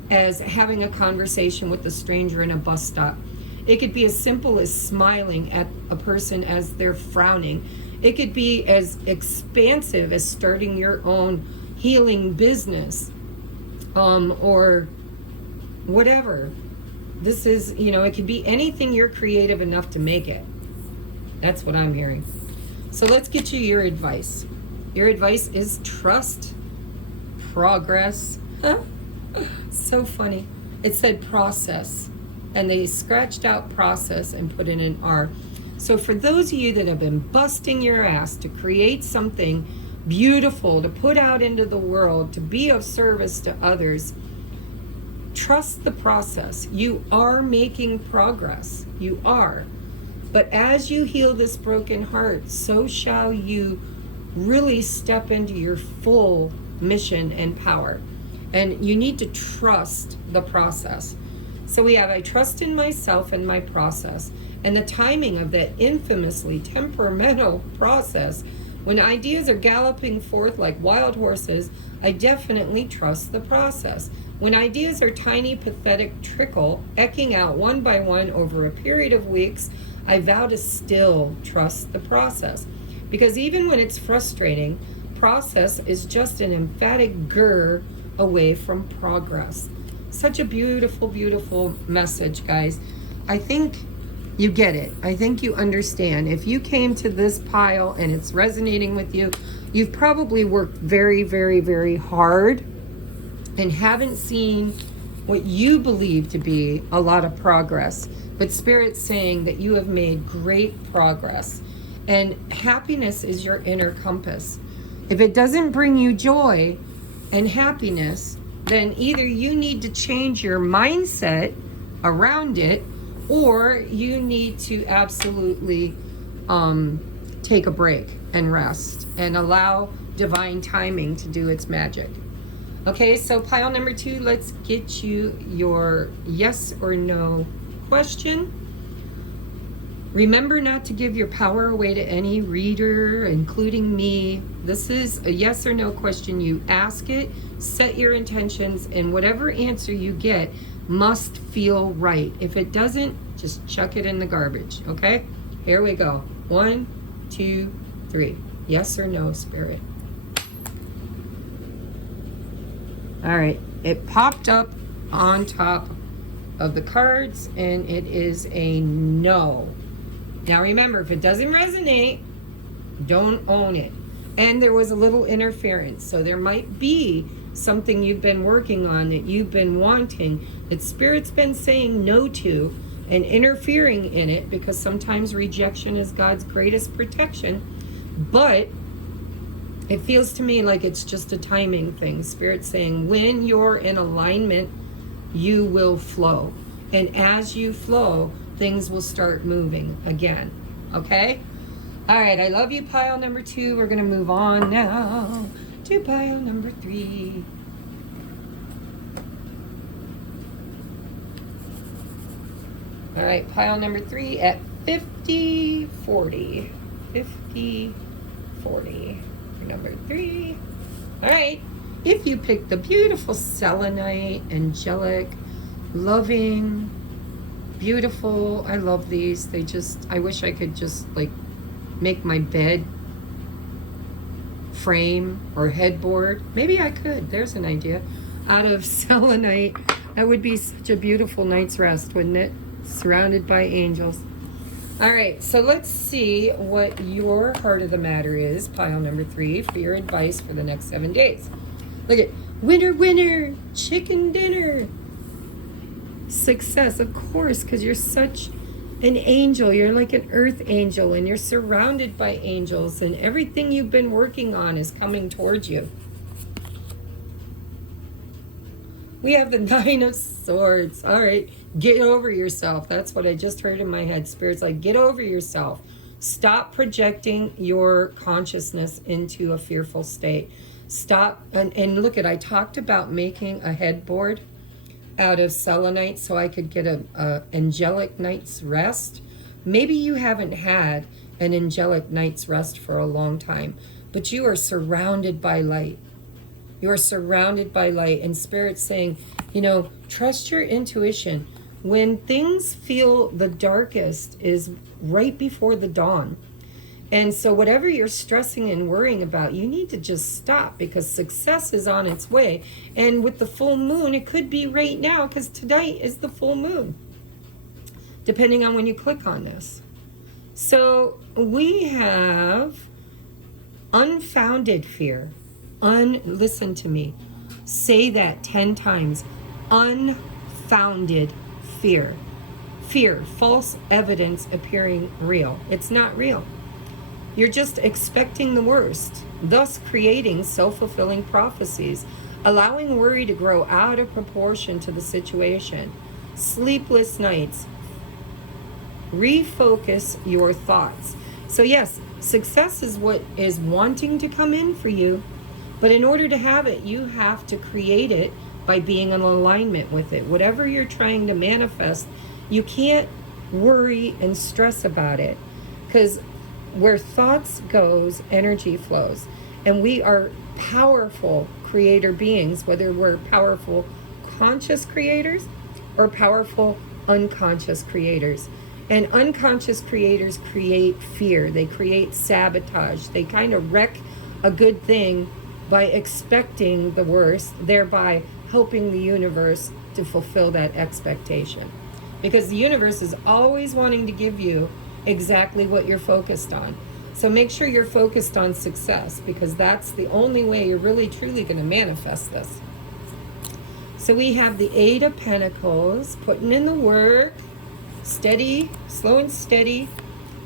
as having a conversation with a stranger in a bus stop. It could be as simple as smiling at a person as they're frowning. It could be as expansive as starting your own healing business, or whatever. This is, it could be anything you're creative enough to make it. That's what I'm hearing. So let's get you your advice. Your advice is trust progress. So funny. It said process, and they scratched out process and put in an R. So for those of you that have been busting your ass to create something beautiful, to put out into the world, to be of service to others, trust the process. You are making progress. You are. But as you heal this broken heart, so shall you really step into your full mission and power. And you need to trust the process. So we have, I trust in myself and my process. And the timing of that infamously temperamental process, when ideas are galloping forth like wild horses, I definitely trust the process. When ideas are tiny, pathetic trickle, eking out one by one over a period of weeks, I vow to still trust the process. Because even when it's frustrating, process is just an emphatic grr away from progress. Such a beautiful, beautiful message, guys. I think you get it. I think you understand. If you came to this pile and it's resonating with you, you've probably worked very, very, very hard and haven't seen what you believe to be a lot of progress. But Spirit's saying that you have made great progress. And happiness is your inner compass. If it doesn't bring you joy and happiness, then either you need to change your mindset around it, or you need to absolutely take a break and rest and allow divine timing to do its magic. Okay, so pile number 2, let's get you your yes or no question. Remember not to give your power away to any reader, including me. This is a yes or no question. You ask it, set your intentions, and whatever answer you get must feel right. If it doesn't, just chuck it in the garbage, okay? Here we go. 1, 2, 3. Yes or no, Spirit? All right. It popped up on top of the cards, and it is a no. Now remember, if it doesn't resonate, don't own it. And there was a little interference, so there might be something you've been working on that you've been wanting, that Spirit's been saying no to and interfering in it, because sometimes rejection is God's greatest protection. But it feels to me like it's just a timing thing. Spirit's saying when you're in alignment, you will flow. And as you flow, things will start moving again. Okay? All right, I love you, pile number 2. We're going to move on now to pile number 3. All right, pile number 3 at 50-40. 50-40 for number 3. All right, if you pick the beautiful selenite, angelic, loving, beautiful, I love these. They just, I wish I could just like make my bed frame or headboard. Maybe I could. There's an idea. Out of selenite. That would be such a beautiful night's rest, wouldn't it? Surrounded by angels. All right, so let's see what your heart of the matter is, pile number 3, for your advice for the next 7 days. Look at winner, winner, chicken dinner. Success, of course, because you're such an angel. You're like an earth angel, and you're surrounded by angels, and everything you've been working on is coming towards you. We have the 9 of Swords. All right, get over yourself. That's what I just heard in my head. Spirit's like, get over yourself. Stop projecting your consciousness into a fearful state. Stop, and look at, I talked about making a headboard out of selenite so I could get a angelic night's rest. Maybe you haven't had an angelic night's rest for a long time, but you are surrounded by light. You are surrounded by light, and Spirit's saying, you know, trust your intuition. When things feel the darkest is right before the dawn. And so whatever you're stressing and worrying about, you need to just stop, because success is on its way. And with the full moon, it could be right now, because tonight is the full moon, depending on when you click on this. So we have unfounded fear. Listen to me. Say that 10 times. Unfounded fear. Fear, false evidence appearing real. It's not real. You're just expecting the worst, thus creating self-fulfilling prophecies, allowing worry to grow out of proportion to the situation. Sleepless nights. Refocus your thoughts. So yes, success is what is wanting to come in for you, but in order to have it, you have to create it by being in alignment with it. Whatever you're trying to manifest, you can't worry and stress about it, because where thoughts goes, energy flows. And we are powerful creator beings, whether we're powerful conscious creators or powerful unconscious creators. And unconscious creators create fear. They create sabotage. They kind of wreck a good thing by expecting the worst, thereby helping the universe to fulfill that expectation. Because the universe is always wanting to give you exactly what you're focused on. So make sure you're focused on success, because that's the only way you're really truly going to manifest this. So we have the 8 of Pentacles, putting in the work, steady, slow and steady.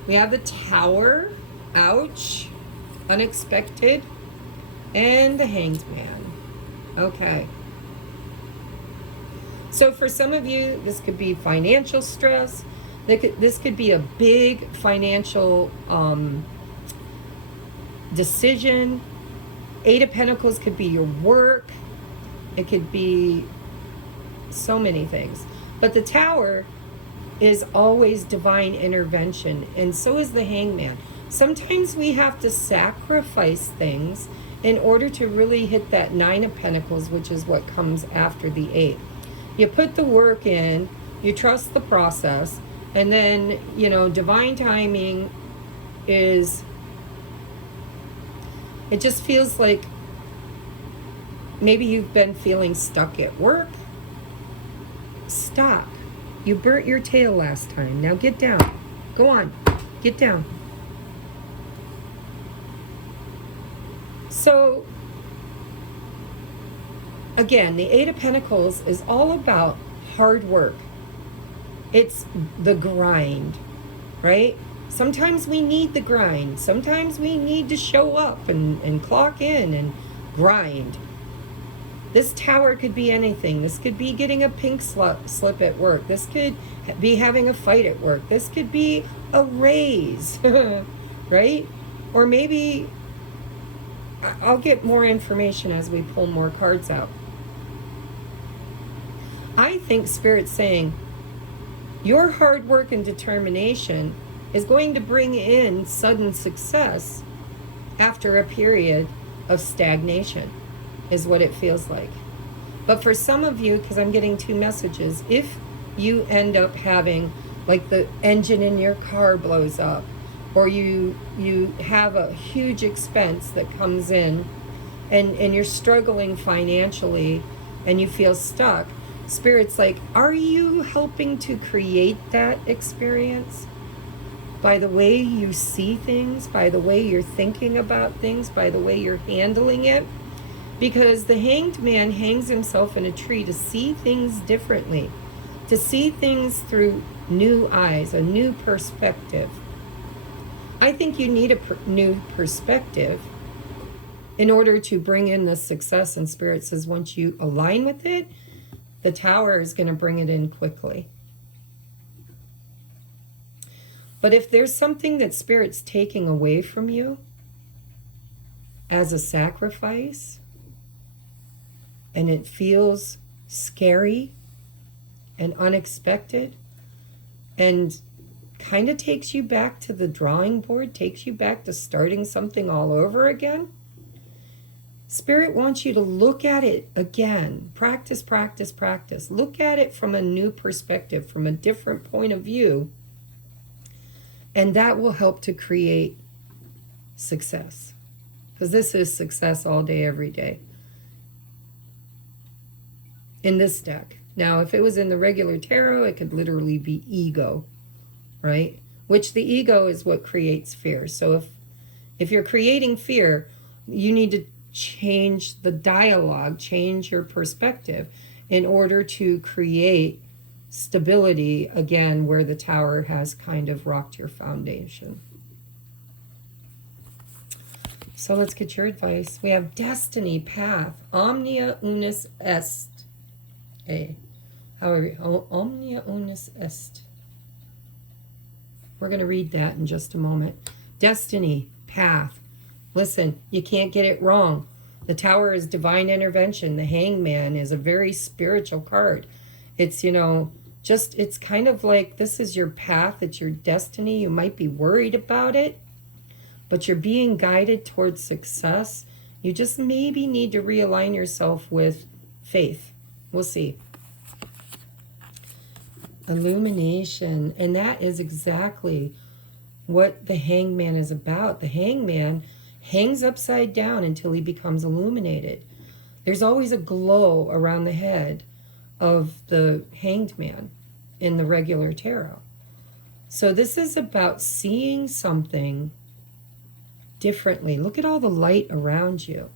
We have the Tower, ouch, unexpected, and the Hanged Man. Okay. So for some of you, this could be financial stress. This could be a big financial decision. 8 of Pentacles could be your work. It could be so many things. But the Tower is always divine intervention, and so is the Hangman. Sometimes we have to sacrifice things in order to really hit that 9 of Pentacles, which is what comes after the 8. You put the work in, you trust the process, and then, you know, divine timing is, it just feels like maybe you've been feeling stuck at work. Stop. You burnt your tail last time. Now get down. Go on. Get down. So, again, the Eight of Pentacles is all about hard work. It's the grind, right? Sometimes we need the grind. Sometimes we need to show up and clock in and grind. This tower could be anything. This could be getting a pink slip at work. This could be having a fight at work. This could be a raise, right? Or maybe I'll get more information as we pull more cards out. I think Spirit's saying your hard work and determination is going to bring in sudden success after a period of stagnation, is what it feels like. But for some of you, because I'm getting two messages, if you end up having, like, the engine in your car blows up, or you have a huge expense that comes in, and you're struggling financially and you feel stuck, Spirit's like, are you helping to create that experience? By the way you see things, by the way you're thinking about things, by the way you're handling it. Because the Hanged Man hangs himself in a tree to see things differently, to see things through new eyes, a new perspective. I think you need a new perspective in order to bring in the success. And Spirit says once you align with it, the Tower is going to bring it in quickly. But if there's something that Spirit's taking away from you as a sacrifice, and it feels scary and unexpected, and kind of takes you back to the drawing board, takes you back to starting something all over again, Spirit wants you to look at it again. Practice, practice, practice. Look at it from a new perspective, from a different point of view, and that will help to create success. Because this is success all day, every day. In this deck. Now, if it was in the regular tarot, it could literally be ego, right? Which the ego is what creates fear. So if you're creating fear, you need to change the dialogue, change your perspective in order to create stability again where the Tower has kind of rocked your foundation. So let's get your advice. We have destiny, path, omnia unus est. However, omnia unus est. We're going to read that in just a moment. Destiny, path. Listen, you can't get it wrong. The Tower is divine intervention. The Hangman is a very spiritual card. It's, you know, just, it's kind of like this is your path. It's your destiny. You might be worried about it, but you're being guided towards success. You just maybe need to realign yourself with faith. We'll see. Illumination. And that is exactly what the Hangman is about. The Hangman hangs upside down until he becomes illuminated. There's always a glow around the head of the Hanged Man in the regular tarot. So this is about seeing something differently. Look at all the light around you.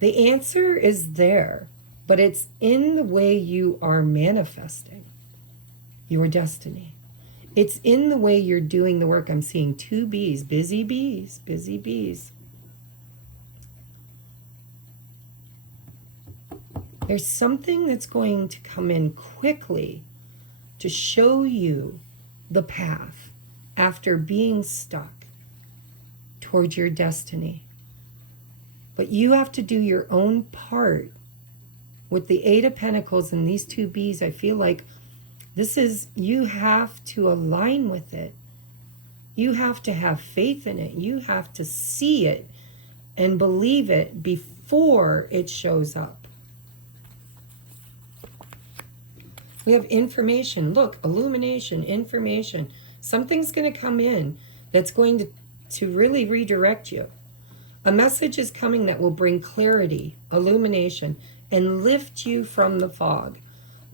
The answer is there, but it's in the way you are manifesting your destiny. It's in the way you're doing the work. I'm seeing two bees, busy bees, busy bees. There's something that's going to come in quickly to show you the path after being stuck towards your destiny. But you have to do your own part. With the Eight of Pentacles and these two bees, I feel like this is, you have to align with it. You have to have faith in it. You have to see it and believe it before it shows up. We have information. Look, illumination, information. Something's going to come in that's going to really redirect you. A message is coming that will bring clarity, illumination, and lift you from the fog.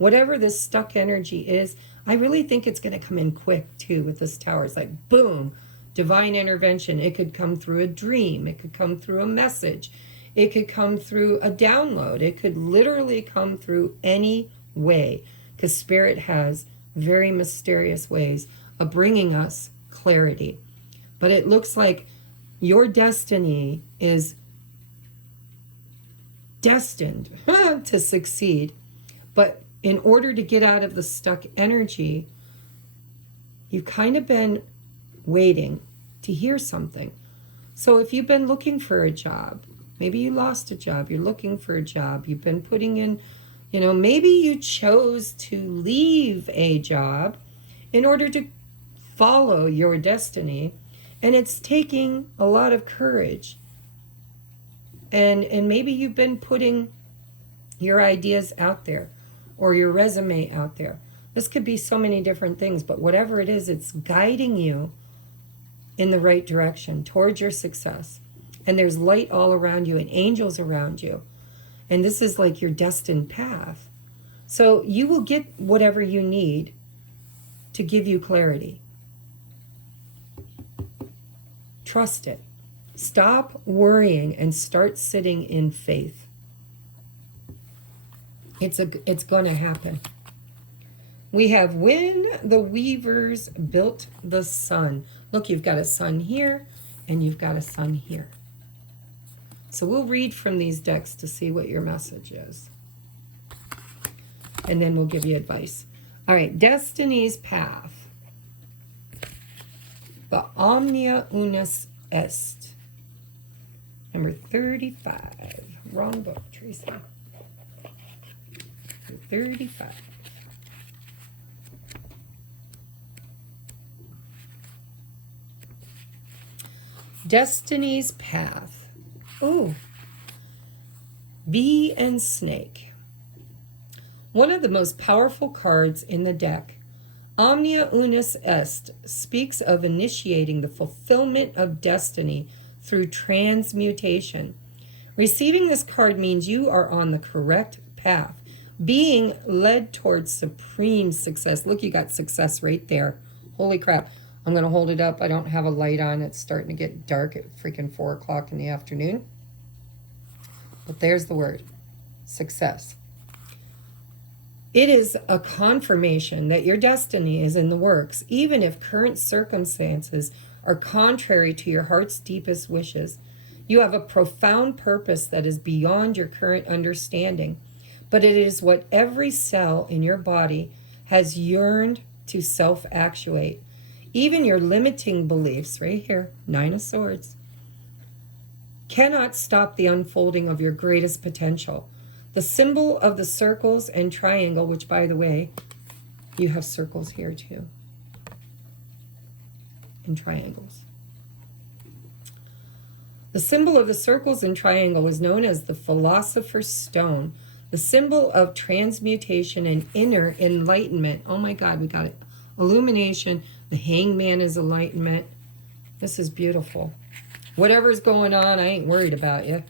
whatever this stuck energy is, I really think it's going to come in quick too with this tower. It's like, boom, divine intervention. It could come through a dream. It could come through a message. It could come through a download. It could literally come through any way, because Spirit has very mysterious ways of bringing us clarity. But it looks like your destiny is destined to succeed. But in order to get out of the stuck energy, you've kind of been waiting to hear something. So if you've been looking for a job, maybe you lost a job, you're looking for a job, you've been putting in, maybe you chose to leave a job in order to follow your destiny, and it's taking a lot of courage. And maybe you've been putting your ideas out there or your resume out there. This could be so many different things, but whatever it is, it's guiding you in the right direction towards your success. And there's light all around you and angels around you. And this is like your destined path. So you will get whatever you need to give you clarity. Trust it. Stop worrying and start sitting in faith. It's going to happen. We have when the weavers built the sun. Look, you've got a sun here and you've got a sun here. So we'll read from these decks to see what your message is. And then we'll give you advice. All right, Destiny's Path. The Omnia Unus Est. Number 35. Wrong book, Tracy. 35. Destiny's Path. Ooh. Bee and Snake. One of the most powerful cards in the deck, Omnia Unus Est, speaks of initiating the fulfillment of destiny through transmutation. Receiving this card means you are on the correct path, being led towards supreme success. Look, you got success right there. Holy crap. I'm going to hold it up. I don't have a light on. It's starting to get dark at freaking 4 o'clock in the afternoon. But there's the word. Success. It is a confirmation that your destiny is in the works, even if current circumstances are contrary to your heart's deepest wishes. You have a profound purpose that is beyond your current understanding, but it is what every cell in your body has yearned to self-actuate. Even your limiting beliefs, right here, 9 of Swords, cannot stop the unfolding of your greatest potential. The symbol of the circles and triangle, which, by the way, you have circles here too, and triangles. The symbol of the circles and triangle is known as the Philosopher's Stone, the symbol of transmutation and inner enlightenment. Oh my God, we got it. Illumination. The Hangman is enlightenment. This is beautiful. Whatever's going on, I ain't worried about you.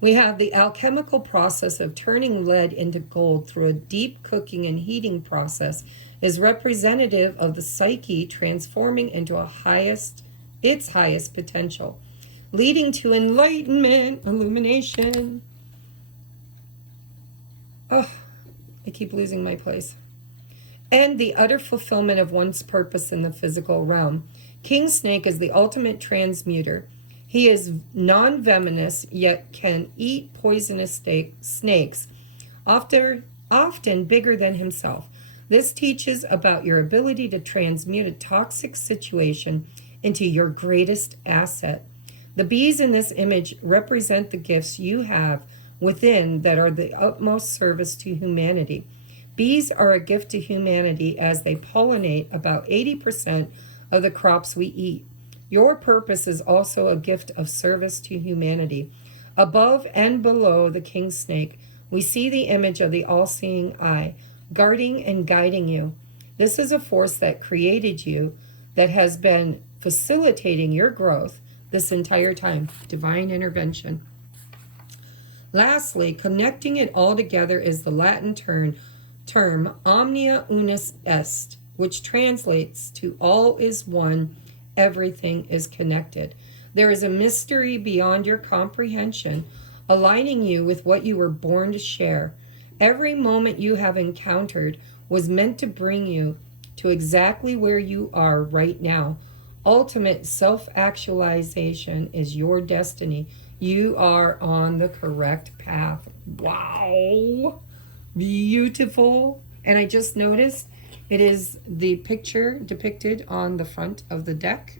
We have the alchemical process of turning lead into gold through a deep cooking and heating process is representative of the psyche transforming into its highest potential, leading to enlightenment, illumination. Oh, I keep losing my place. And the utter fulfillment of one's purpose in the physical realm. King Snake is the ultimate transmuter. He is non-venomous, yet can eat poisonous snakes, often bigger than himself. This teaches about your ability to transmute a toxic situation into your greatest asset. The bees in this image represent the gifts you have within that are the utmost service to humanity. Bees are a gift to humanity as they pollinate about 80% of the crops we eat. Your purpose is also a gift of service to humanity. Above and below the king snake, we see the image of the all-seeing eye, guarding and guiding you. This is a force that created you, that has been facilitating your growth this entire time. Divine intervention. Lastly, connecting it all together is the Latin term term omnia unus est, which translates to all is one, everything is connected. There is a mystery beyond your comprehension, aligning you with what you were born to share. Every moment you have encountered was meant to bring you to exactly where you are right now. Ultimate self-actualization is your destiny. You are on the correct path. Wow. Beautiful. And I just noticed it is the picture depicted on the front of the deck.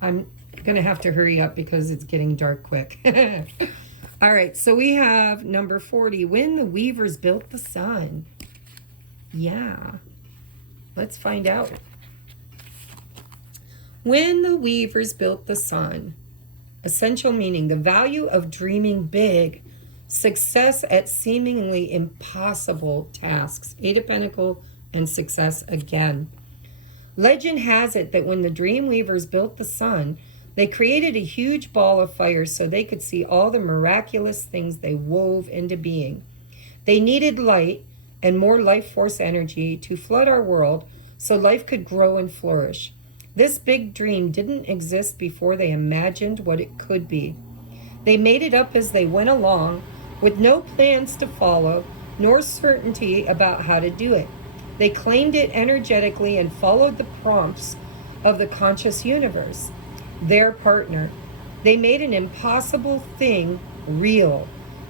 I'm going to have to hurry up because it's getting dark quick. All right, so we have number 40, when the weavers built the sun. Yeah, let's find out. When the weavers built the sun. Essential meaning, the value of dreaming big, success at seemingly impossible tasks. Eight of Pentacles and success again. Legend has it that when the dream weavers built the sun, they created a huge ball of fire so they could see all the miraculous things they wove into being. They needed light and more life force energy to flood our world so life could grow and flourish. This big dream didn't exist before they imagined what it could be. They made it up as they went along with no plans to follow, nor certainty about how to do it. They claimed it energetically and followed the prompts of the conscious universe, their partner. They made an impossible thing real.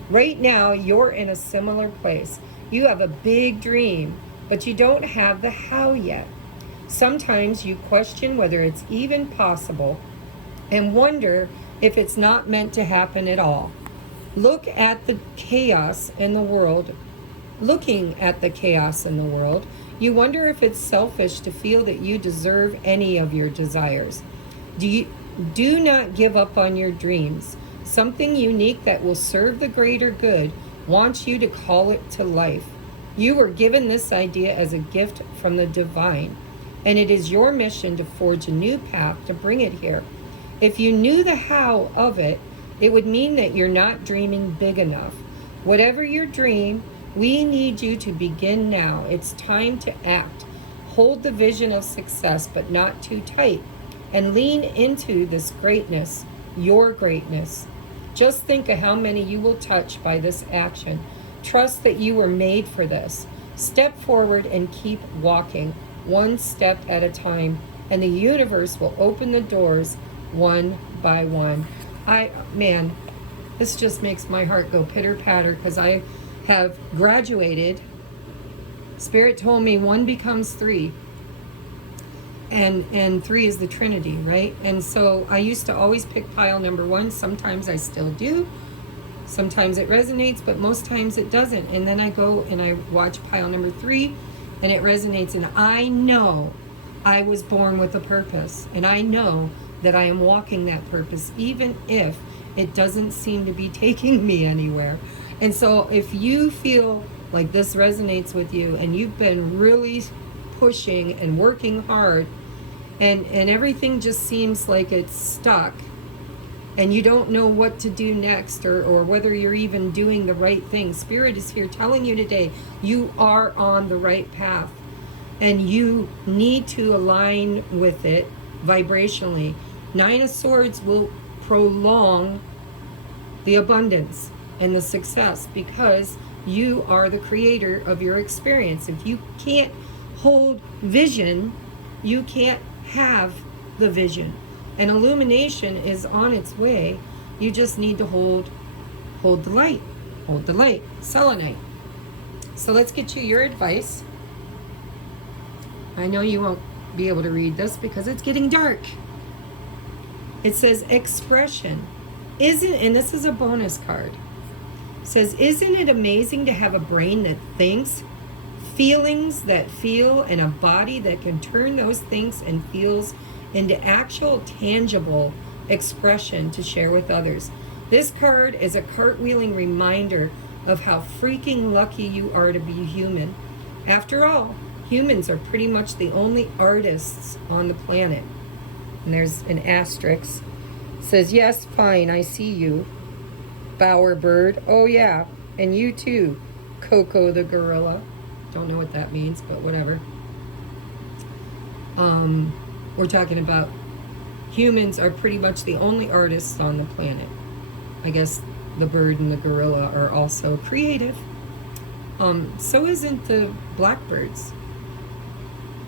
Right now, you're in a similar place. You have a big dream, but you don't have the how yet. Sometimes you question whether it's even possible and wonder if it's not meant to happen at all. Look at the chaos in the world. Looking at the chaos in the world, you wonder if it's selfish to feel that you deserve any of your desires. Do not give up on your dreams. Something unique that will serve the greater good wants you to call it to life. You were given this idea as a gift from the divine, and it is your mission to forge a new path to bring it here. If you knew the how of it, it would mean that you're not dreaming big enough. Whatever your dream, we need you to begin now. It's time to act. Hold the vision of success, but not too tight, and lean into this greatness, your greatness. Just think of how many you will touch by this action. Trust that you were made for this. Step forward and keep walking, one step at a time, and the universe will open the doors one by one. Man, this just makes my heart go pitter-patter because I have graduated. Spirit told me one becomes three, and three is the Trinity, right? And so I used to always pick pile number one. Sometimes I still do. Sometimes it resonates, but most times it doesn't. And then I go and I watch pile number 3, and it resonates. And I know I was born with a purpose, and I know that I am walking that purpose, even if it doesn't seem to be taking me anywhere. And so if you feel like this resonates with you, and you've been really pushing and working hard, and everything just seems like it's stuck, and you don't know what to do next, or whether you're even doing the right thing, Spirit is here telling you today, you are on the right path, and you need to align with it vibrationally. 9 of Swords will prolong the abundance and the success, because you are the creator of your experience. If you can't hold vision, you can't have the vision. And illumination is on its way. You just need to hold the light. Hold the light. Selenite. So let's get you your advice. I know you won't be able to read this because it's getting dark. It says expression. And this is a bonus card. It says, isn't it amazing to have a brain that thinks, feelings that feel, and a body that can turn those things and feels into actual tangible expression to share with others? This card is a cartwheeling reminder of how freaking lucky you are to be human. After all, humans are pretty much the only artists on the planet. And there's an asterisk. It says, yes, fine, I see you, bowerbird. Oh yeah, and you too. Coco the gorilla. Don't know what that means, but whatever. We're talking about humans are pretty much the only artists on the planet. I guess the bird and the gorilla are also creative. So isn't the blackbirds.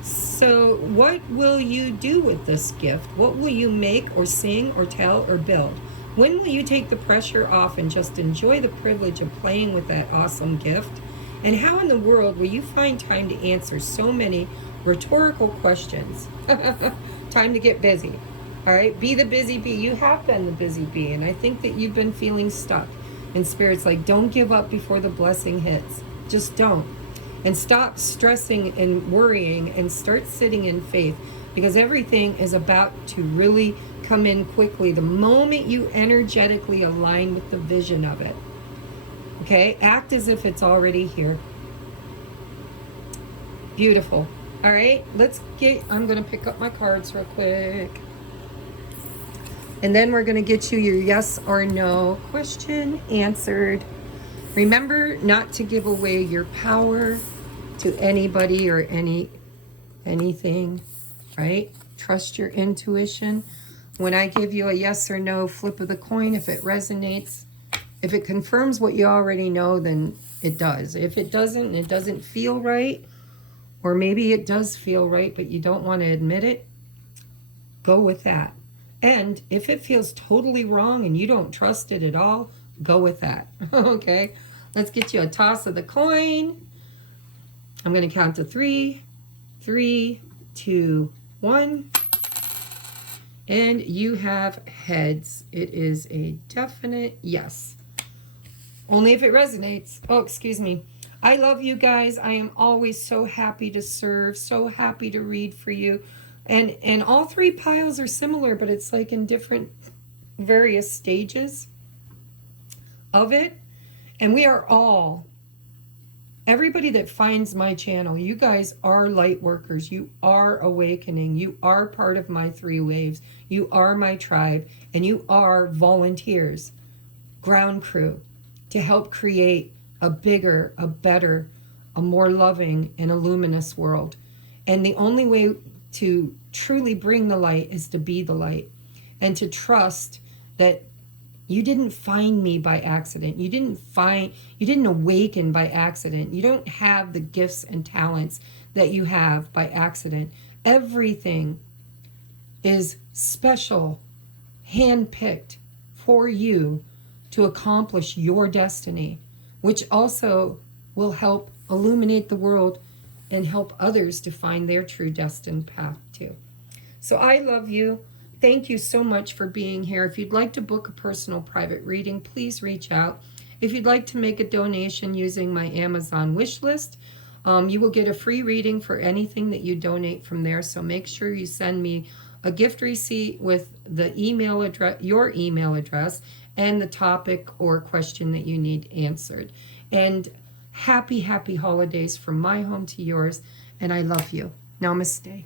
So what will you do with this gift? What will you make or sing or tell or build? When will you take the pressure off and just enjoy the privilege of playing with that awesome gift? And how in the world will you find time to answer so many rhetorical questions? Time to get busy. All right, be the busy bee. You have been the busy bee, and I think that you've been feeling stuck. And Spirit's like, don't give up before the blessing hits. Just don't. And stop stressing and worrying and start sitting in faith, because everything is about to really come in quickly the moment you energetically align with the vision of it. Okay, act as if it's already here. Beautiful. All right, I'm going to pick up my cards real quick. And then we're going to get you your yes or no question answered. Remember not to give away your power to anybody or anything, right? Trust your intuition. When I give you a yes or no flip of the coin, if it resonates, if it confirms what you already know, then it does. If it doesn't, it doesn't feel right, or maybe it does feel right, but you don't want to admit it, go with that. And if it feels totally wrong and you don't trust it at all, go with that. Okay, let's get you a toss of the coin. I'm going to count to 3. 3, 2, 1. And you have heads. It is a definite yes. Only if it resonates. Oh, excuse me. I love you guys. I am always so happy to serve, so happy to read for you. And all 3 piles are similar, but it's like in different various stages of it. And we are all, everybody that finds my channel, you guys are light workers. You are awakening. You are part of my 3 waves. You are my tribe. And you are volunteers, ground crew, to help create a bigger, a better, a more loving and a luminous world. And the only way to truly bring the light is to be the light, and to trust that you didn't find me by accident. You didn't awaken by accident. You don't have the gifts and talents that you have by accident. Everything is special, handpicked for you to accomplish your destiny, which also will help illuminate the world and help others to find their true destined path too. So I love you. Thank you so much for being here. If you'd like to book a personal private reading, please reach out. If you'd like to make a donation using my Amazon wish list, you will get a free reading for anything that you donate from there. So make sure you send me a gift receipt with the email address, your email address, and the topic or question that you need answered. And happy, happy holidays from my home to yours. And I love you. Namaste.